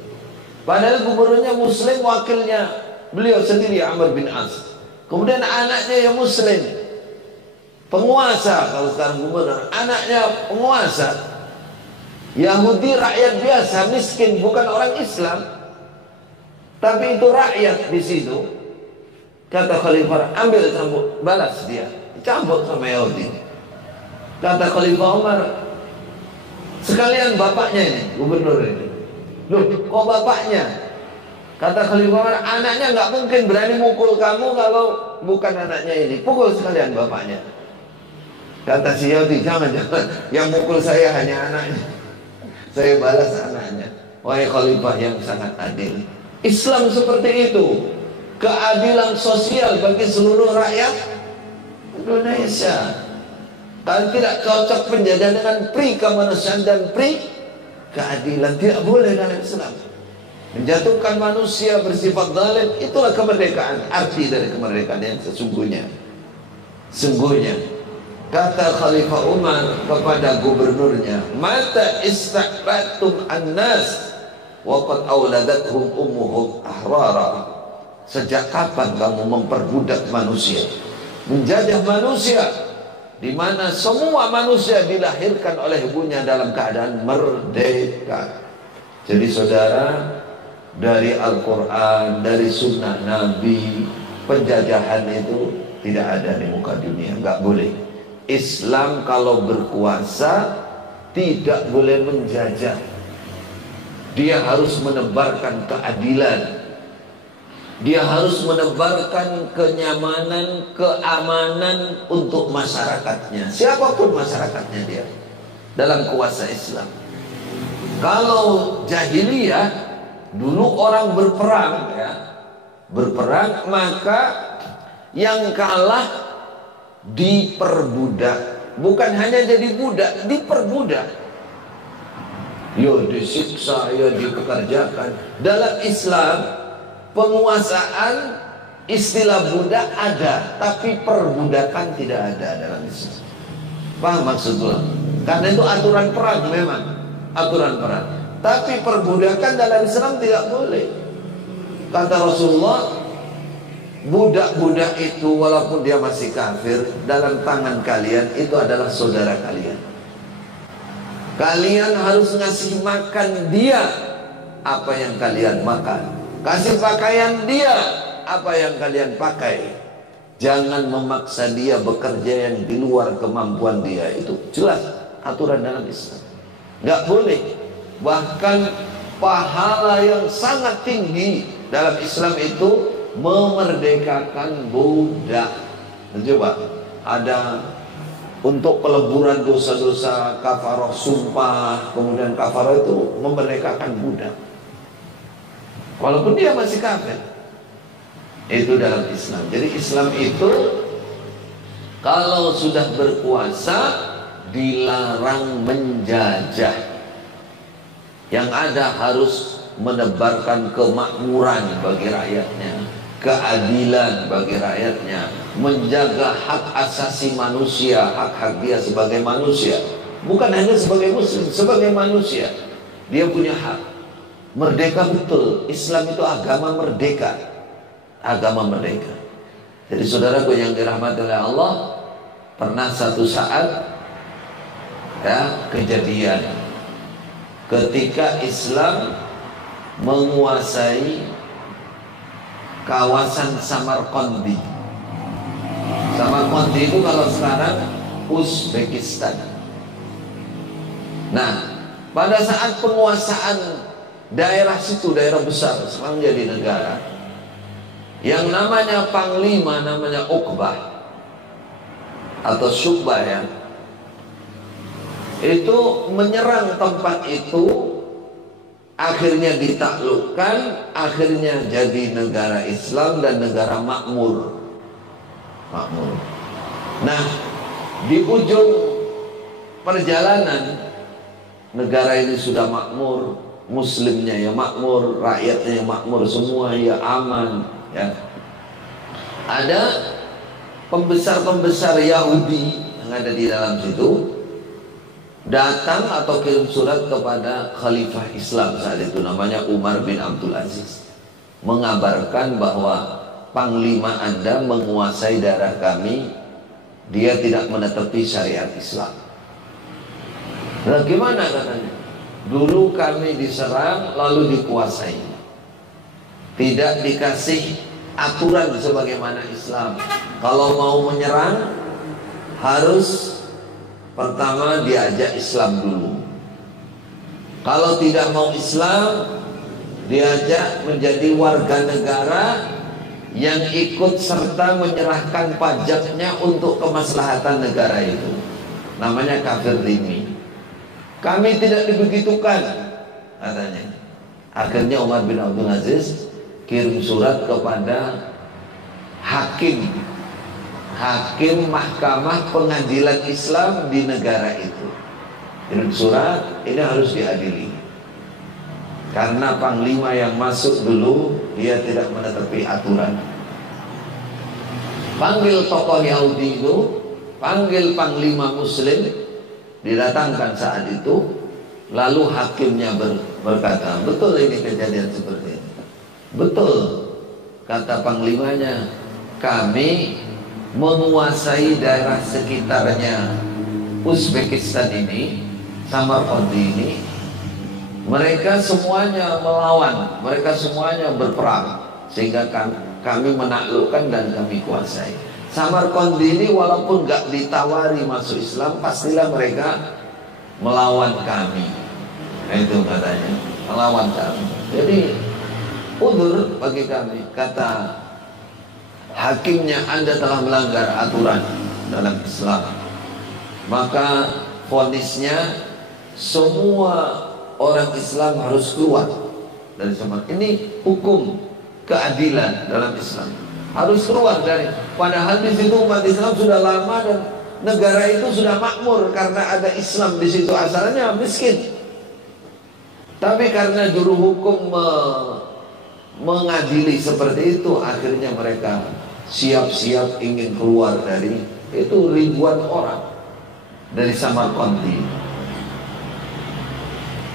Padahal gubernurnya Muslim, wakilnya beliau sendiri Amr bin As. Kemudian anaknya yang Muslim, penguasa. Kalau sekarang gubernur, anaknya penguasa. Yahudi rakyat biasa, miskin, bukan orang Islam, tapi itu rakyat di situ. Kata Khalifah, ambil cambuk, balas dia, cambuk sama Yahudi. Kata Khalifah Umar, sekalian bapaknya ini, gubernur ini. Loh, kok bapaknya? Kata Khalifah Umar, anaknya nggak mungkin berani mukul kamu kalau bukan anaknya ini. Pukul sekalian bapaknya. Kata si Yahudi, jangan, yang mukul saya hanya anaknya, saya balas anaknya. Wahai Khalifah yang sangat adil, Islam seperti itu, keadilan sosial bagi seluruh rakyat Indonesia. Kalau tidak cocok penjajahan dengan pri kemanusiaan dan pri keadilan, tidak boleh dalam Islam. Menjatuhkan manusia bersifat zalim, itulah kemerdekaan. Arti dari kemerdekaan yang sesungguhnya. Sungguhnya kata Khalifah Umar kepada gubernurnya, mata istaqbatum an-nas wa qad auladathum ummuhum ahrara. Sejak kapan kamu memperbudak manusia, menjajah manusia, di mana semua manusia dilahirkan oleh ibunya dalam keadaan merdeka. Jadi saudara, dari Al-Quran, dari sunnah Nabi, penjajahan itu tidak ada di muka dunia, nggak boleh. Islam kalau berkuasa tidak boleh menjajah. Dia harus menebarkan keadilan. Dia harus menebarkan kenyamanan, keamanan untuk masyarakatnya, siapapun masyarakatnya dia, dalam kuasa Islam. Kalau jahiliyah, dulu orang berperang ya, berperang, maka yang kalah diperbudak. Bukan hanya jadi budak, diperbudak. Ya disiksa, ya dipekerjakan. Dalam Islam, penguasaan istilah budak ada, tapi perbudakan tidak ada dalam Islam. Paham maksudnya? Karena itu aturan perang memang, aturan perang. Tapi perbudakan dalam Islam tidak boleh. Kata Rasulullah, budak-budak itu walaupun dia masih kafir, dalam tangan kalian itu adalah saudara kalian. Kalian harus ngasih makan dia apa yang kalian makan, kasih pakaian dia apa yang kalian pakai. Jangan memaksa dia bekerja yang di luar kemampuan dia. Itu jelas aturan dalam Islam, nggak boleh. Bahkan pahala yang sangat tinggi dalam Islam itu memerdekakan budak. Coba, ada untuk peleburan dosa-dosa, kafarah sumpah, kemudian kafarah itu memerdekakan budak walaupun dia masih kafir. Itu dalam Islam. Jadi Islam itu kalau sudah berkuasa dilarang menjajah. Yang ada harus menebarkan kemakmuran bagi rakyatnya, keadilan bagi rakyatnya, menjaga hak asasi manusia, hak-hak dia sebagai manusia, bukan hanya sebagai muslim, sebagai manusia. Dia punya hak. Merdeka betul. Islam itu agama merdeka. Agama merdeka. Jadi saudaraku yang dirahmati oleh Allah, pernah satu saat ya, kejadian ketika Islam menguasai kawasan Samarkandi. Samarkandi itu kalau sekarang Uzbekistan. Nah, pada saat penguasaan daerah situ, daerah besar, sekarang jadi negara, yang namanya panglima namanya Uqbah atau Syuqbah ya, itu menyerang tempat itu, akhirnya ditaklukkan, akhirnya jadi negara Islam dan negara makmur. Nah, di ujung perjalanan negara ini sudah makmur, muslimnya ya makmur, rakyatnya ya makmur, semua ya aman ya. Ada pembesar-pembesar Yahudi yang ada di dalam situ datang atau kirim surat kepada Khalifah Islam saat itu, namanya Umar bin Abdul Aziz, mengabarkan bahwa panglima Anda menguasai daerah kami, dia tidak menetepi syariat Islam. Nah, gimana katanya? Dulu kami diserang lalu dikuasai, tidak dikasih aturan sebagaimana Islam. Kalau mau menyerang harus pertama diajak Islam dulu. Kalau tidak mau Islam, diajak menjadi warga negara yang ikut serta menyerahkan pajaknya untuk kemaslahatan negara itu. Namanya kafir dhimmi. Kami tidak dibegitukan katanya. Akhirnya Umar bin Abdul Aziz kirim surat kepada hakim mahkamah pengadilan Islam di negara itu. Kirim surat, ini harus diadili karena panglima yang masuk dulu dia tidak menetepi aturan. Panggil tokoh Yahudi itu, panggil panglima muslim, didatangkan saat itu. Lalu hakimnya berkata, betul ini kejadian seperti ini. Betul, kata panglimanya, kami menguasai daerah sekitarnya Uzbekistan ini, Samarkandi ini. Mereka semuanya melawan, mereka semuanya berperang, sehingga kami menaklukkan dan kami kuasai. Samarkandi ini walaupun gak ditawari masuk Islam, pastilah mereka melawan kami. Nah, itu katanya, melawan kami. Jadi udzur bagi kami, kata hakimnya, Anda telah melanggar aturan dalam Islam. Maka vonisnya semua orang Islam harus keluar dari Samarkand. Ini hukum keadilan dalam Islam. Harus keluar dari, padahal di situ umat Islam sudah lama dan negara itu sudah makmur karena ada Islam di situ. Asalnya miskin, tapi karena juru hukum mengadili seperti itu, akhirnya mereka siap-siap ingin keluar dari itu. Ribuan orang dari Samarkandi.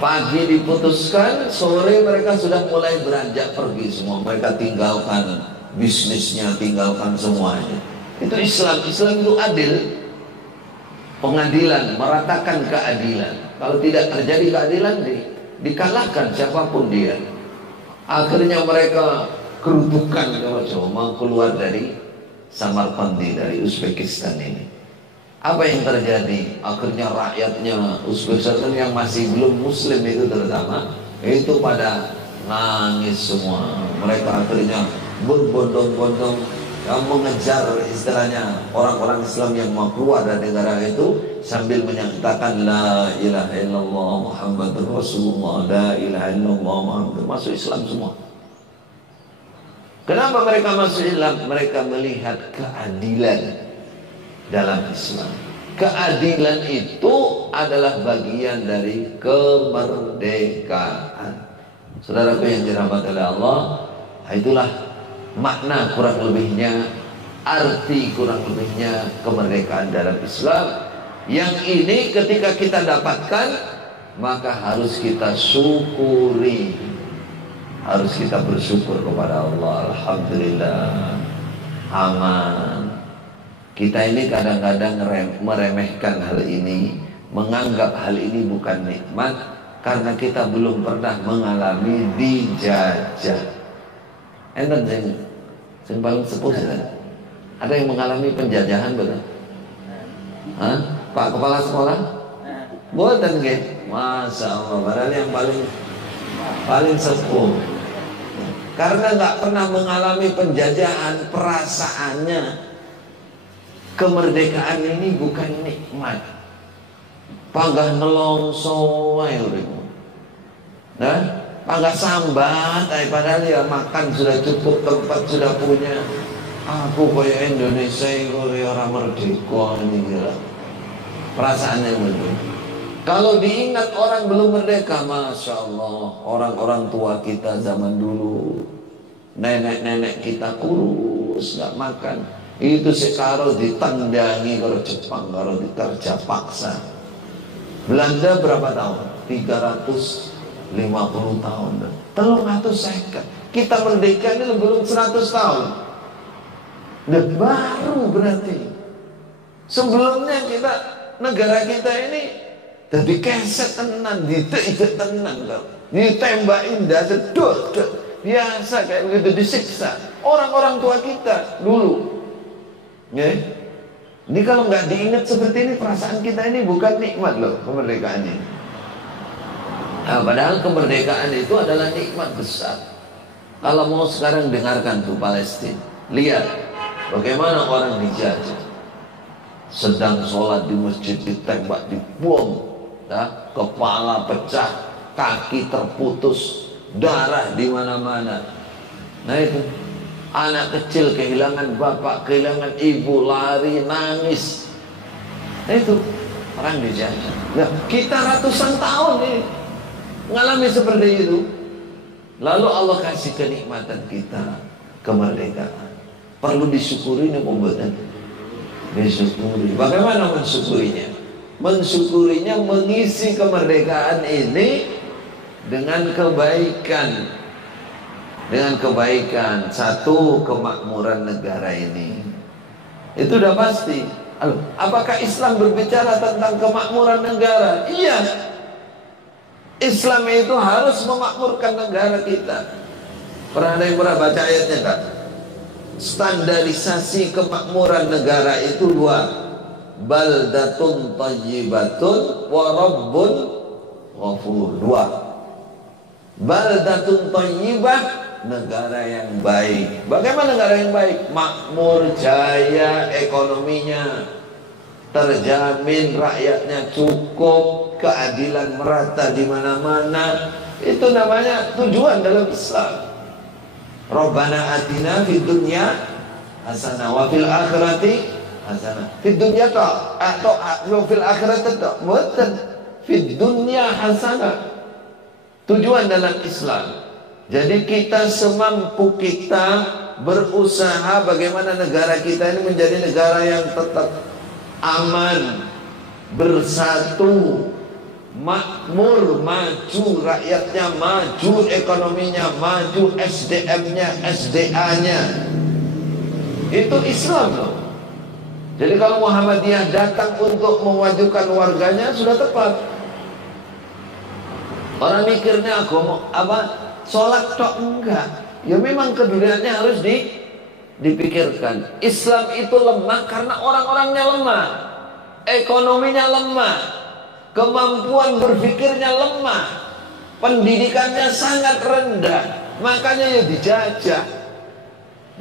Pagi diputuskan, sore mereka sudah mulai beranjak pergi semua. Mereka tinggalkan bisnisnya, tinggalkan semuanya. Itu Islam. Islam itu adil, pengadilan, meratakan keadilan. Kalau tidak terjadi keadilan, dikalahkan siapapun dia. Akhirnya mereka kerutukan, mau keluar dari Samarkandi, dari Uzbekistan ini. Apa yang terjadi? Akhirnya rakyatnya Uzbekistan yang masih belum muslim itu terutama, itu pada nangis semua. Mereka akhirnya berbondong-bondong mengejar istilahnya orang-orang Islam yang mau keluar dari negara itu sambil menyatakan la ilaha illallah Muhammadur Rasulullah, la ilaha illallah Muhammadur, masuk Islam semua. Kenapa mereka masuk Islam? Mereka melihat keadilan dalam Islam. Keadilan itu adalah bagian dari kemerdekaan. Saudaraku yang dirahmati oleh Allah, itulah makna kurang lebihnya, arti kurang lebihnya kemerdekaan dalam Islam. Yang ini ketika kita dapatkan, maka harus kita syukuri, harus kita bersyukur kepada Allah. Alhamdulillah, aman. Kita ini kadang-kadang meremehkan hal ini, menganggap hal ini bukan nikmat karena kita belum pernah mengalami dijajah. Enten sing paling sepuh kan? Ada yang mengalami penjajahan betul? Hah? Pak Kepala Sekolah? Boten nggih. Masya Allah, padahal yang paling sepuh. Karena nggak pernah mengalami penjajahan, perasaannya kemerdekaan ini bukan nikmat. Panggah nelongso wae uripmu. Nah, panggah sambat padahal ya makan sudah cukup, tempat sudah punya. Aku kayak Indonesia iku ora merdeka ini kira. Perasaannya begitu. Kalau diingat orang belum merdeka, Masya Allah, orang-orang tua kita zaman dulu, nenek-nenek kita kurus, nggak makan. Itu sekarang ditandangi kalau Jepang, kalau dikerja paksa. Belanda berapa tahun? 350 tahun. 350. Kita merdeka ini belum 100 tahun. Dan baru berarti. Sebelumnya negara kita ini jadi keset tenan, ditek tenan kalau ditembakin dah sedot biasa kayak begitu disiksa orang-orang tua kita dulu. Ya, ini kalau nggak diingat seperti ini, perasaan kita ini bukan nikmat loh kemerdekaan ini. Nah, padahal kemerdekaan itu adalah nikmat besar. Kalau mau sekarang dengarkan tuh Palestina, lihat bagaimana orang dijajah, sedang sholat di masjid ditembak, dibom. Nah, kepala pecah, kaki terputus, darah di mana-mana. Nah itu, anak kecil kehilangan bapak, kehilangan ibu, lari, nangis. Nah itu, orang dijajah. Nah, kita ratusan tahun ini mengalami seperti itu. Lalu Allah kasih kenikmatan kita, kemerdekaan. Perlu disyukuri nih pembuatan. Disyukuri. Bagaimana mensyukurinya? Mensyukurinya mengisi kemerdekaan ini dengan kebaikan. Dengan kebaikan. Satu, kemakmuran negara ini. Itu udah pasti. Apakah Islam berbicara tentang kemakmuran negara? Iya. Islam itu harus memakmurkan negara kita. Pernah ada yang pernah baca ayatnya kan? Standarisasi kemakmuran negara itu dua. Baldatun tayyibatun wa rabbun ghafur. Dua. Baldatun tayyibah, negara yang baik. Bagaimana negara yang baik? Makmur, jaya, ekonominya terjamin, rakyatnya cukup, keadilan merata di mana-mana. Itu namanya tujuan dalam Islam. Rabbana atina fid dunya hasanah wa fil akhirati hasanah. Fid dunya atau fil akhirati mboten. Fid dunya hasanah. Tujuan dalam Islam. Jadi kita semampu kita berusaha bagaimana negara kita ini menjadi negara yang tetap aman, bersatu, makmur, maju, rakyatnya maju, ekonominya maju, SDM-nya, SDA-nya. Itu Islam loh. Jadi kalau Muhammadiyah datang untuk memajukan warganya sudah tepat. Orang mikirnya agama apa? Sholat tok enggak. Ya memang keduniaannya harus dipikirkan. Islam itu lemah karena orang-orangnya lemah, ekonominya lemah, kemampuan berpikirnya lemah, pendidikannya sangat rendah, makanya ya dijajah,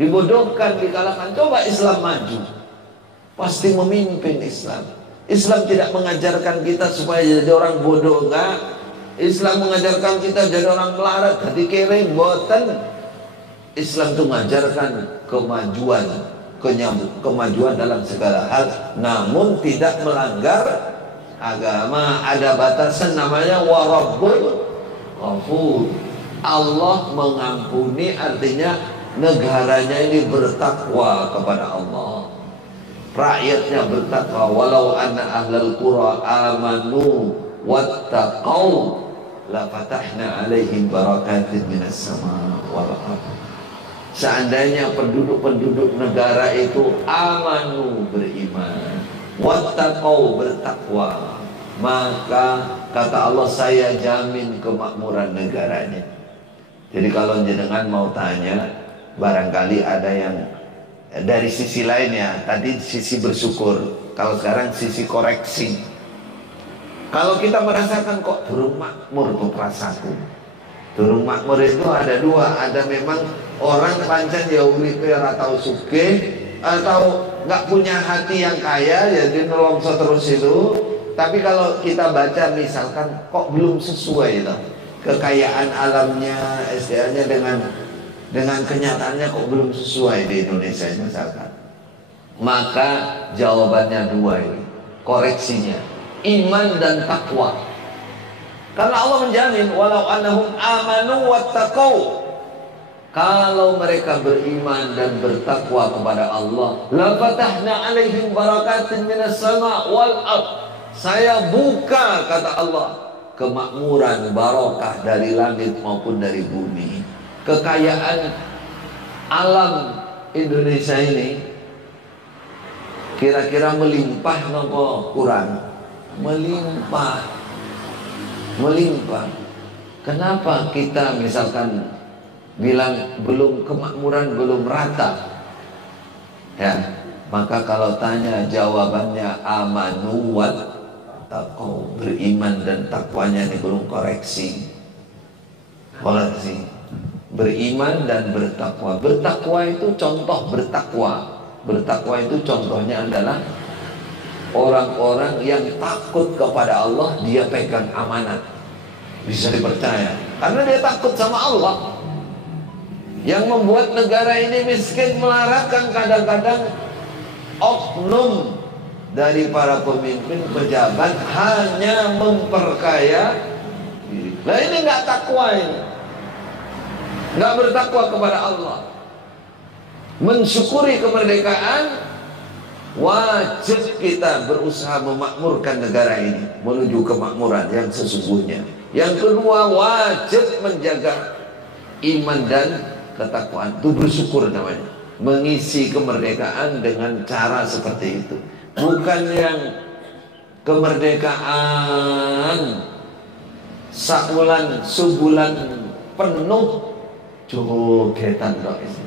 dibodohkan, dikalahkan. Coba Islam maju, pasti memimpin Islam. Islam tidak mengajarkan kita supaya jadi orang bodoh, enggak. Islam mengajarkan kita jadi orang melarat, jadi kere, boten. Islam itu mengajarkan kemajuan dalam segala hal, namun tidak melanggar agama. Ada batasan namanya warabbul ghafur. Allah mengampuni, artinya negaranya ini bertakwa kepada Allah, rakyatnya bertakwa. Walau anna ahlal qura amanu wattaqau la fatahna alaihim barakatin minas sama wal ardh. Seandainya penduduk-penduduk negara itu amanu, beriman, wattaqau, bertakwa, maka kata Allah saya jamin kemakmuran negaranya. Jadi kalau jenengan mau tanya, barangkali ada yang dari sisi lain ya, tadi sisi bersyukur, kalau sekarang sisi koreksi. Kalau kita merasakan kok durung makmur tuh perasaku. Durung makmur itu ada dua, ada memang orang pancen ya uripe ora tau sugih atau nggak punya hati yang kaya, jadi nelongso terus itu. Tapi kalau kita baca misalkan kok belum sesuai itu, kekayaan alamnya, SDA-nya dengan kenyataannya kok belum sesuai di Indonesia misalkan. Maka jawabannya dua ini, koreksinya iman dan takwa. Karena Allah menjamin walau annahum amanu wattaqau, kalau mereka beriman dan bertakwa kepada Allah, la fatahna alaihim barakatin minas sama' wal ard, saya buka kata Allah kemakmuran barokah dari langit maupun dari bumi. Kekayaan alam Indonesia ini kira-kira melimpah nopo kurang? Melimpah. Kenapa kita misalkan bilang belum kemakmuran, belum rata? Ya, maka kalau tanya jawabannya amanu wat taqwa, beriman dan takwanya ini belum koreksi. Beriman dan bertakwa. Bertakwa itu contoh bertakwa. Bertakwa itu contohnya adalah orang-orang yang takut kepada Allah, dia pegang amanat, bisa dipercaya karena dia takut sama Allah. Yang membuat negara ini miskin melarat kan kadang-kadang oknum dari para pemimpin pejabat hanya memperkaya diri. Nah ini nggak takwa, ini nggak bertakwa kepada Allah. Mensyukuri kemerdekaan, wajib kita berusaha memakmurkan negara ini menuju kemakmuran yang sesungguhnya. Yang kedua, wajib menjaga iman dan ketakwaan. Itu bersyukur namanya, mengisi kemerdekaan dengan cara seperti itu. Bukan yang kemerdekaan sabulan sebulan penuh jogetan dok ini.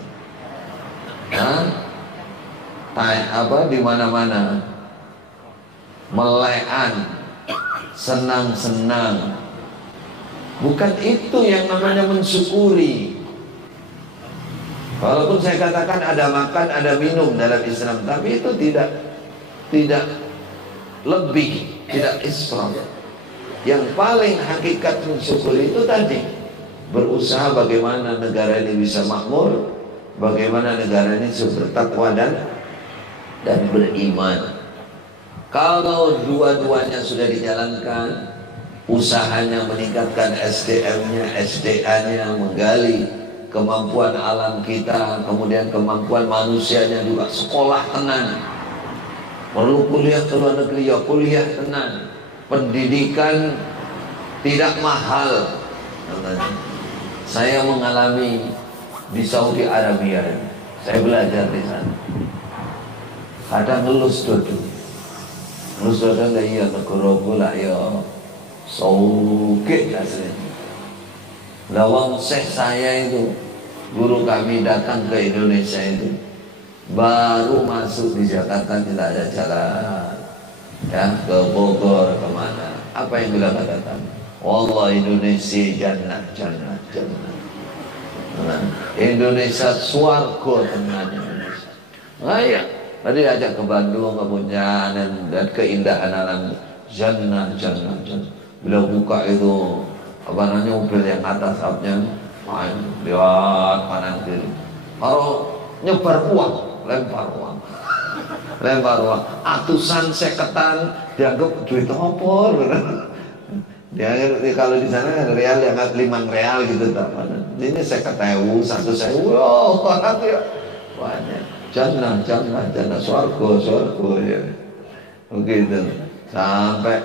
Di mana-mana melekan, senang-senang. Bukan itu yang namanya mensyukuri. Walaupun saya katakan ada makan, ada minum dalam Islam, tapi itu tidak lebih, tidak israf. Yang paling hakikat mensyukuri itu tadi, berusaha bagaimana negara ini bisa makmur, bagaimana negara ini bertakwa dan beriman. Kalau dua-duanya sudah dijalankan, usahanya meningkatkan SDM-nya, SDA-nya, menggali kemampuan alam kita, kemudian kemampuan manusianya juga, sekolah tenan. Perlu kuliah ke luar negeri, ya kuliah tenan. Pendidikan tidak mahal. Saya mengalami di Saudi Arabia, saya belajar di sana. Kadang ngelus dodo lah ya negara pula ya sogek aslinya. Lawang syekh saya itu, guru kami datang ke Indonesia itu, baru masuk di Jakarta tidak ada jalan, ya ke Bogor kemana? Apa yang bilang katakan? Wallah Indonesia jannah. Nah, Indonesia swarga tenan Indonesia. Nah, ya. Tadi ajak ke Bandung, ke Pontianak dan keindahan alam jannah. Bila buka itu apa namanya mobil yang atas upnya lewat kanan kiri. Kalau nyebar uang, lempar uang. Atusan seketan dianggap duit opor. Dia kalau di sana real dianggap 5 real gitu teman. Ini 50.000, 1.000. Wow, orang ya banyak. Jannah, swarga ya. Begitu. Sampai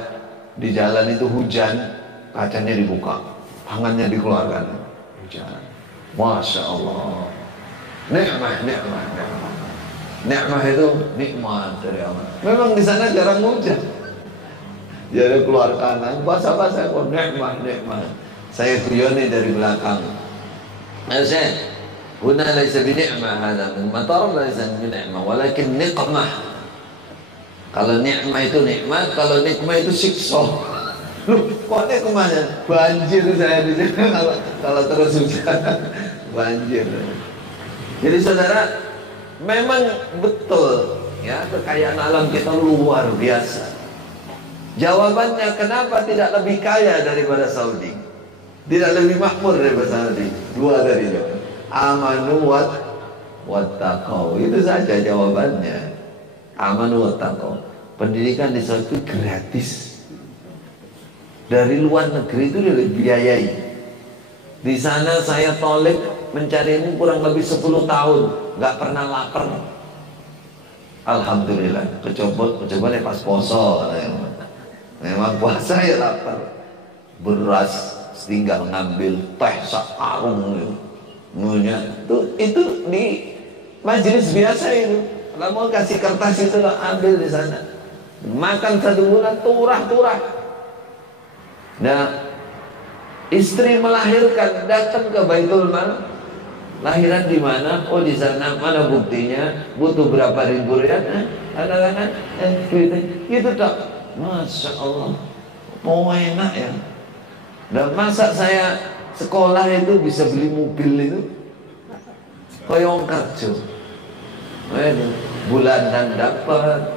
di jalan itu hujan, kacanya dibuka, tangannya dikeluarkan. Hujan. Masya Allah. Nikmah itu nikmat dari Allah. Memang di sana jarang hujan. Jadi keluar kanan, bahasa-bahasa nikmat. Saya guyoni dari belakang. Saya huna laisa bi ni'mah, hada min matar, laisa min ni'mah, walakin niqmah. Kalau nikmah itu nikmat, kalau nikmah itu siksa. Loh, kok nikmahnya? Banjir saya di sini kalau terus hujan. Banjir. Jadi saudara, memang betul ya, kekayaan alam kita luar biasa. Jawabannya kenapa tidak lebih kaya daripada Saudi, tidak lebih makmur daripada Saudi? Dua dari itu, amanu wattaqau. Itu saja jawabannya. Amanu wattaqau. Pendidikan di Saudi gratis. Dari luar negeri itu dibiayai. Di sana saya tolek mencari ini kurang lebih 10 tahun, nggak pernah lapar. Alhamdulillah. Coba nih pas poso. Memang puasa ya lapar. Beras tinggal ngambil teh sakarung itu di majelis biasa itu. Kalau mau kasih kertas itu ambil di sana. Makan 1 bulan turah. Nah, istri melahirkan datang ke Baitul Mal. Lahiran di mana? Oh di sana. Mana buktinya? Butuh berapa ribu riyal? Anak-anak gitu tak? Masya Allah, mau enak ya. Dan masa saya sekolah itu bisa beli mobil itu koyong kerja, bulanan dapat.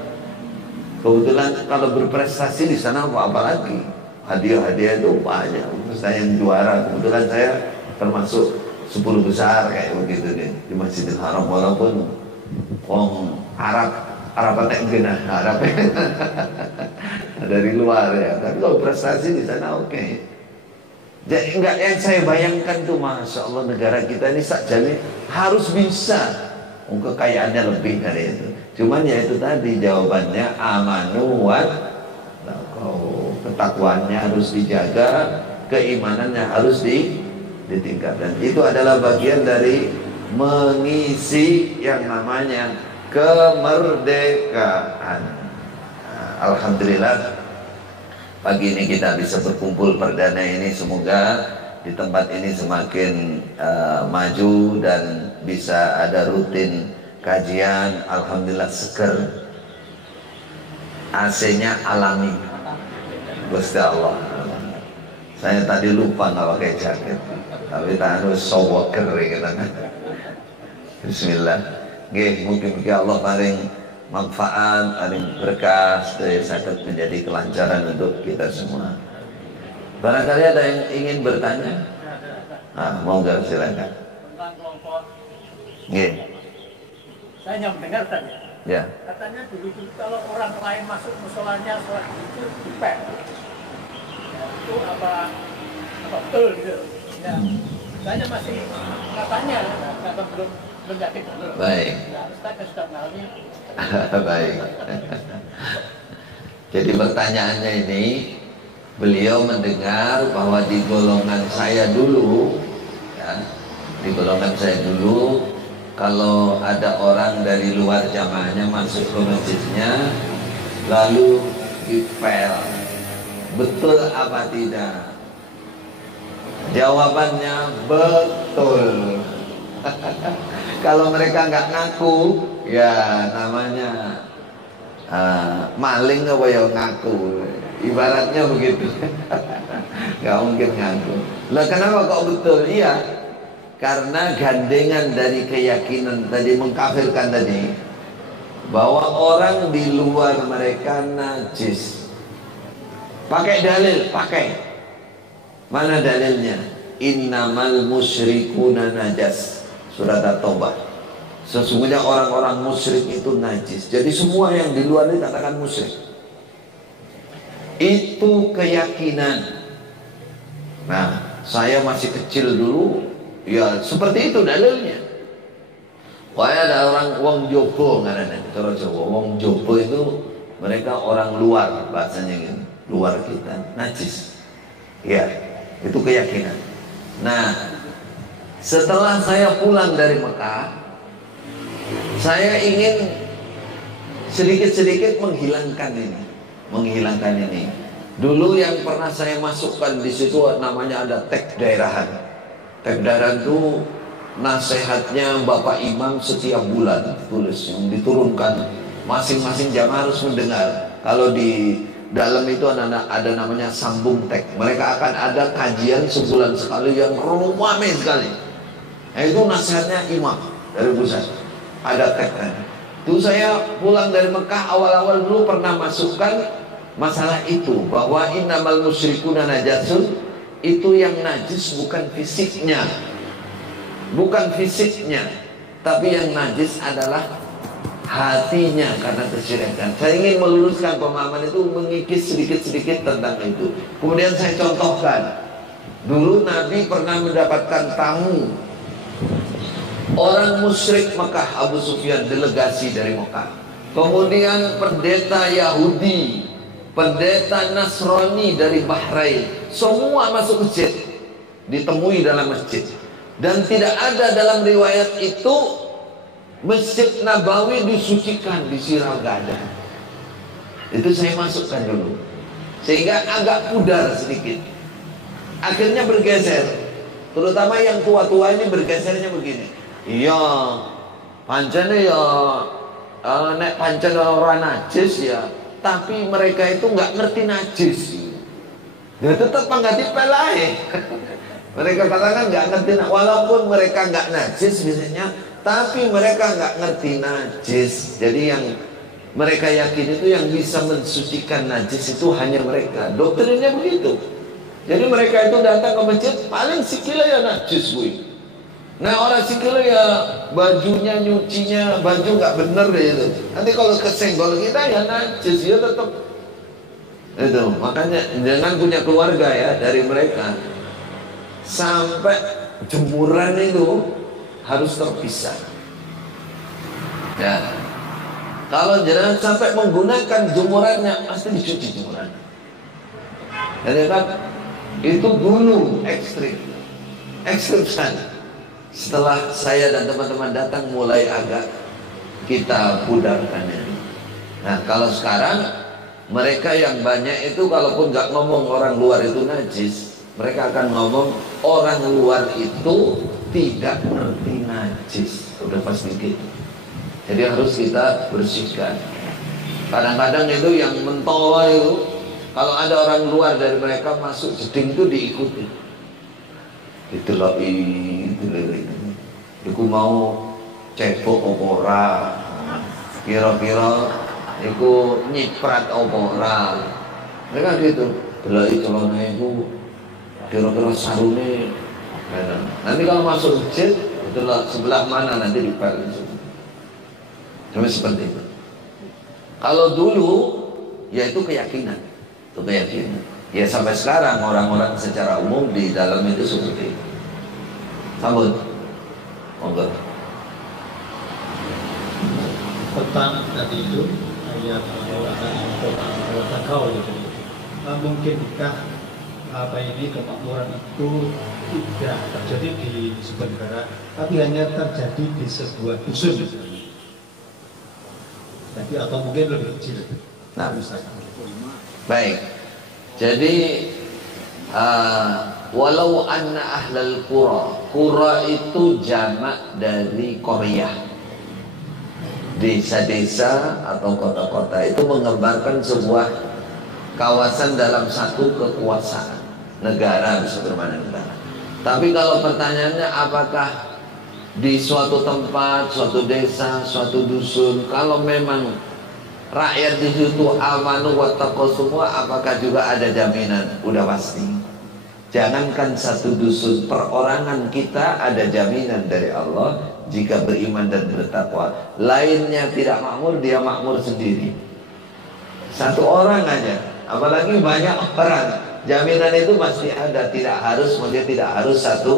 Kebetulan kalau berprestasi di sana apa lagi, hadiah itu banyak. Saya yang juara, kebetulan saya termasuk 10 besar kayak begitu deh di Masjidil Haram, walaupun wong Arab genah Arab dari luar ya, tapi kalau prestasi di sana oke. Jadi enggak, yang saya bayangkan tuh masya Allah negara kita ini sakjane harus bisa, kekayaannya lebih dari itu. Cuman ya itu tadi jawabannya amanu wattaqau. Ketakwaannya harus dijaga, keimanannya harus ditingkatkan. Itu adalah bagian dari mengisi yang namanya kemerdekaan. Alhamdulillah pagi ini kita bisa berkumpul perdana ini. Semoga di tempat ini semakin maju dan bisa ada rutin kajian. Alhamdulillah seger, AC-nya alami. Gusti Allah. Saya tadi lupa nggak pakai jaket, tapi tak harus sowoker gitu kan. Bismillah. Nggih, mugi-mugi Allah paring manfaat, paring berkah, saged menjadi kelancaran untuk kita semua. Barangkali ada yang ingin bertanya? Monggo silakan. Tentang kelompok. Nggih. Saya yang dengar tadi. Ya. Katanya dulu itu kalau orang lain masuk musolanya sholat itu dipek. Ya, itu apa betul gitu. Ya. Saya masih katanya belum yakin. Baik. Ya, Ustaz sudah mengalami. Baik. Jadi pertanyaannya ini, beliau mendengar bahwa di golongan saya dulu, ya, di golongan saya dulu, kalau ada orang dari luar jamaahnya masuk ke masjidnya, lalu dipel, betul apa tidak? Jawabannya betul. Kalau mereka nggak ngaku, ya namanya maling apa ya ngaku. Ibaratnya begitu. Nggak mungkin ngaku. Lah kenapa kok betul? Iya, karena gandengan dari keyakinan tadi, mengkafirkan tadi, bahwa orang di luar mereka najis. Pakai dalil, pakai. Mana dalilnya? Innamal musyrikuna najas. Surat At-Taubah. Sesungguhnya orang-orang musyrik itu najis. Jadi semua yang di luar ini katakan musyrik. Itu keyakinan. Nah, saya masih kecil dulu, ya seperti itu dalilnya. Kayak ada orang wong jopo ngarana, cara Jawa. Wong jopo itu mereka orang luar, bahasanya gitu. Luar kita, najis. Ya, itu keyakinan. Nah, setelah saya pulang dari Mekah, saya ingin sedikit-sedikit menghilangkan ini. Dulu yang pernah saya masukkan di situ namanya ada teks daerahan. Teks daerahan itu nasihatnya Bapak Imam setiap bulan tulis yang diturunkan. Masing-masing jamaah harus mendengar. Kalau di dalam itu ada namanya sambung teks. Mereka akan ada kajian sebulan sekali yang ramai sekali. Nah, itu nasihatnya Imam dari pusat. Ada teksnya. Itu saya pulang dari Mekah awal-awal dulu pernah masukkan masalah itu, bahwa innamal musyrikuna najasun. Itu yang najis bukan fisiknya, tapi yang najis adalah hatinya karena kesyirikan. Saya ingin meluruskan pemahaman itu, mengikis sedikit-sedikit tentang itu. Kemudian saya contohkan, dulu Nabi pernah mendapatkan tamu orang musyrik Mekah, Abu Sufyan, delegasi dari Mekah. Kemudian pendeta Yahudi, pendeta Nasrani dari Bahrain, semua masuk masjid, ditemui dalam masjid. Dan tidak ada dalam riwayat itu Masjid Nabawi disucikan, disiram, gak ada. Itu saya masukkan dulu, sehingga agak pudar sedikit. Akhirnya bergeser, terutama yang tua-tua ini bergesernya begini. Iya, pancen ya, nek pancen orang najis ya, tapi mereka itu nggak ngerti najis. Ya tetap nggak dipelai. Mereka katakan nggak ngerti, walaupun mereka nggak najis biasanya, tapi mereka nggak ngerti najis. Jadi yang mereka yakin itu yang bisa mensucikan najis itu hanya mereka. Doktrinnya begitu. Jadi mereka itu datang ke masjid, paling sikile ya najis, gue. Nah orang sikile ya bajunya nyucinya, baju nggak bener gitu. Nanti kalau kesenggol kita ya najis, ya tetap. Itu makanya jangan punya keluarga ya dari mereka. Sampai jemuran itu harus terpisah. Ya. Kalau jangan sampai menggunakan jemurannya, pasti dicuci jemuran. Jadi kan itu dulu ekstrim sana. Setelah saya dan teman-teman datang mulai agak kita pudarkannya. Nah kalau sekarang mereka yang banyak itu kalaupun nggak ngomong orang luar itu najis, mereka akan ngomong orang luar itu tidak ngerti najis. Udah pasti gitu. Jadi harus kita bersihkan. Kadang-kadang itu yang mentol itu, kalau ada orang luar dari mereka masuk jeding itu diikuti. Itulah iku mau cebok apa ora, kira-kira iku nyiprat apa ora. Mereka gitu. Delok celana iku kira-kira sarune. Nanti kalau masuk masjid, itulah sebelah mana nanti dipel. Cuma seperti itu. Kalau dulu, ya itu keyakinan. Itu keyakinan. Ya sampai sekarang orang-orang secara umum di dalam itu seperti itu. Sambut. Monggo. Tentang tadi itu ayat kau gitu. Mungkinkah apa ini kemakmuran itu tidak terjadi di sebuah negara, tapi hanya terjadi di sebuah dusun misalnya. Jadi atau mungkin lebih kecil. Nah, baik. Jadi walau anna ahlal qura itu jamak dari qaryah, desa-desa atau kota-kota itu menggambarkan sebuah kawasan dalam satu kekuasaan negara, bisa bermana negara. Tapi kalau pertanyaannya apakah di suatu tempat, suatu desa, suatu dusun, kalau memang rakyat di situ amanu wattaqau semua, apakah juga ada jaminan? Udah pasti. Jangankan satu dusun, perorangan kita ada jaminan dari Allah jika beriman dan bertakwa. Lainnya tidak makmur, dia makmur sendiri. Satu orang aja, apalagi banyak orang, jaminan itu pasti ada. Tidak harus, maksudnya tidak harus satu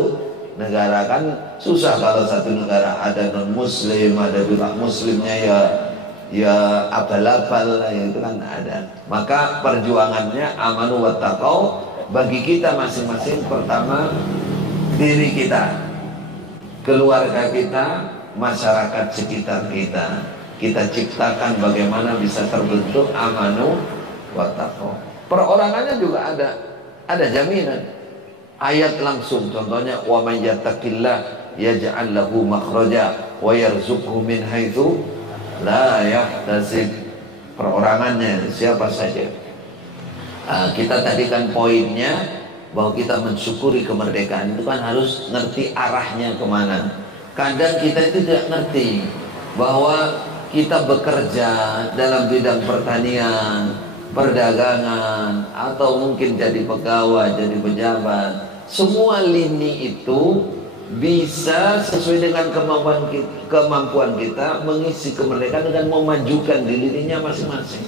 negara. Kan susah kalau satu negara ada non muslim, ada juga muslimnya ya abal-abal lah, itu kan ada. Maka perjuangannya amanu wattaqau bagi kita masing-masing. Pertama diri kita, keluarga kita, masyarakat sekitar kita. Kita ciptakan bagaimana bisa terbentuk amanu wattaqau. Perorangannya juga ada jaminan. Ayat langsung, contohnya wa may yattaqillah yaj'al lahu makhraja wa yarzuqhu min haitsu la yahtasib. Perorangannya siapa saja. Kita tadi kan poinnya bahwa kita mensyukuri kemerdekaan itu kan harus ngerti arahnya kemana. Kadang kita itu tidak ngerti bahwa kita bekerja dalam bidang pertanian, perdagangan, atau mungkin jadi pegawai, jadi pejabat. Semua lini itu bisa sesuai dengan kemampuan kita mengisi kemerdekaan dengan memajukan di lininya masing-masing.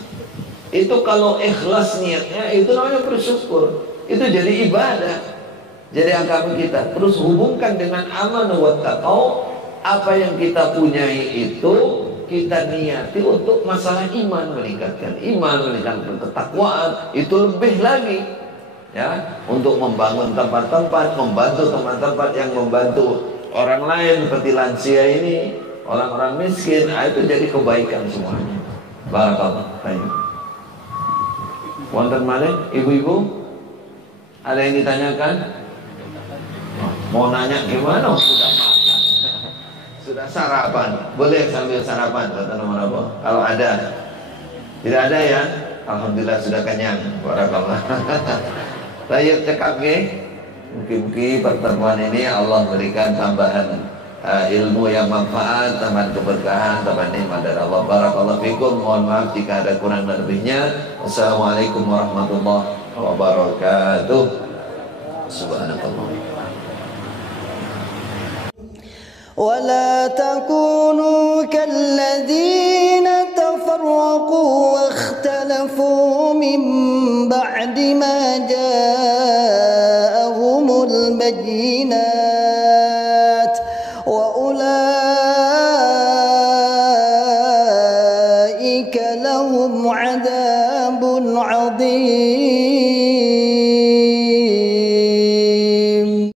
Itu kalau ikhlas niatnya, itu namanya bersyukur. Itu jadi ibadah, jadi agama kita. Terus hubungkan dengan aman wa taqwa. Apa yang kita punyai itu kita niati untuk masalah iman, meningkatkan ketakwaan. Itu lebih lagi ya, untuk membangun tempat-tempat, membantu tempat-tempat yang membantu orang lain seperti lansia ini, orang-orang miskin. Itu jadi kebaikan semuanya. Barakallah. Baik. Wonten malih ibu-ibu, ada yang ditanyakan? Mau nanya gimana? Sudah makan, sudah sarapan, boleh sambil sarapan kata nomor apa? Kalau ada, tidak ada ya, alhamdulillah sudah kenyang. Barakallah. Baik, cekap nggih. Mungkin pertemuan ini Allah berikan tambahan ilmu yang manfaat, tambahan keberkahan, tambahan nikmat dari Allah. Barakallahu fikum. Mohon maaf jika ada kurang dan lebihnya. Wassalamualaikum warahmatullahi wabarakatuh. Subhanakallah. ولا تكونوا كالذين تفرقوا واختلفوا من بعد ما جاءهم البينات وأولئك لهم عذاب عظيم.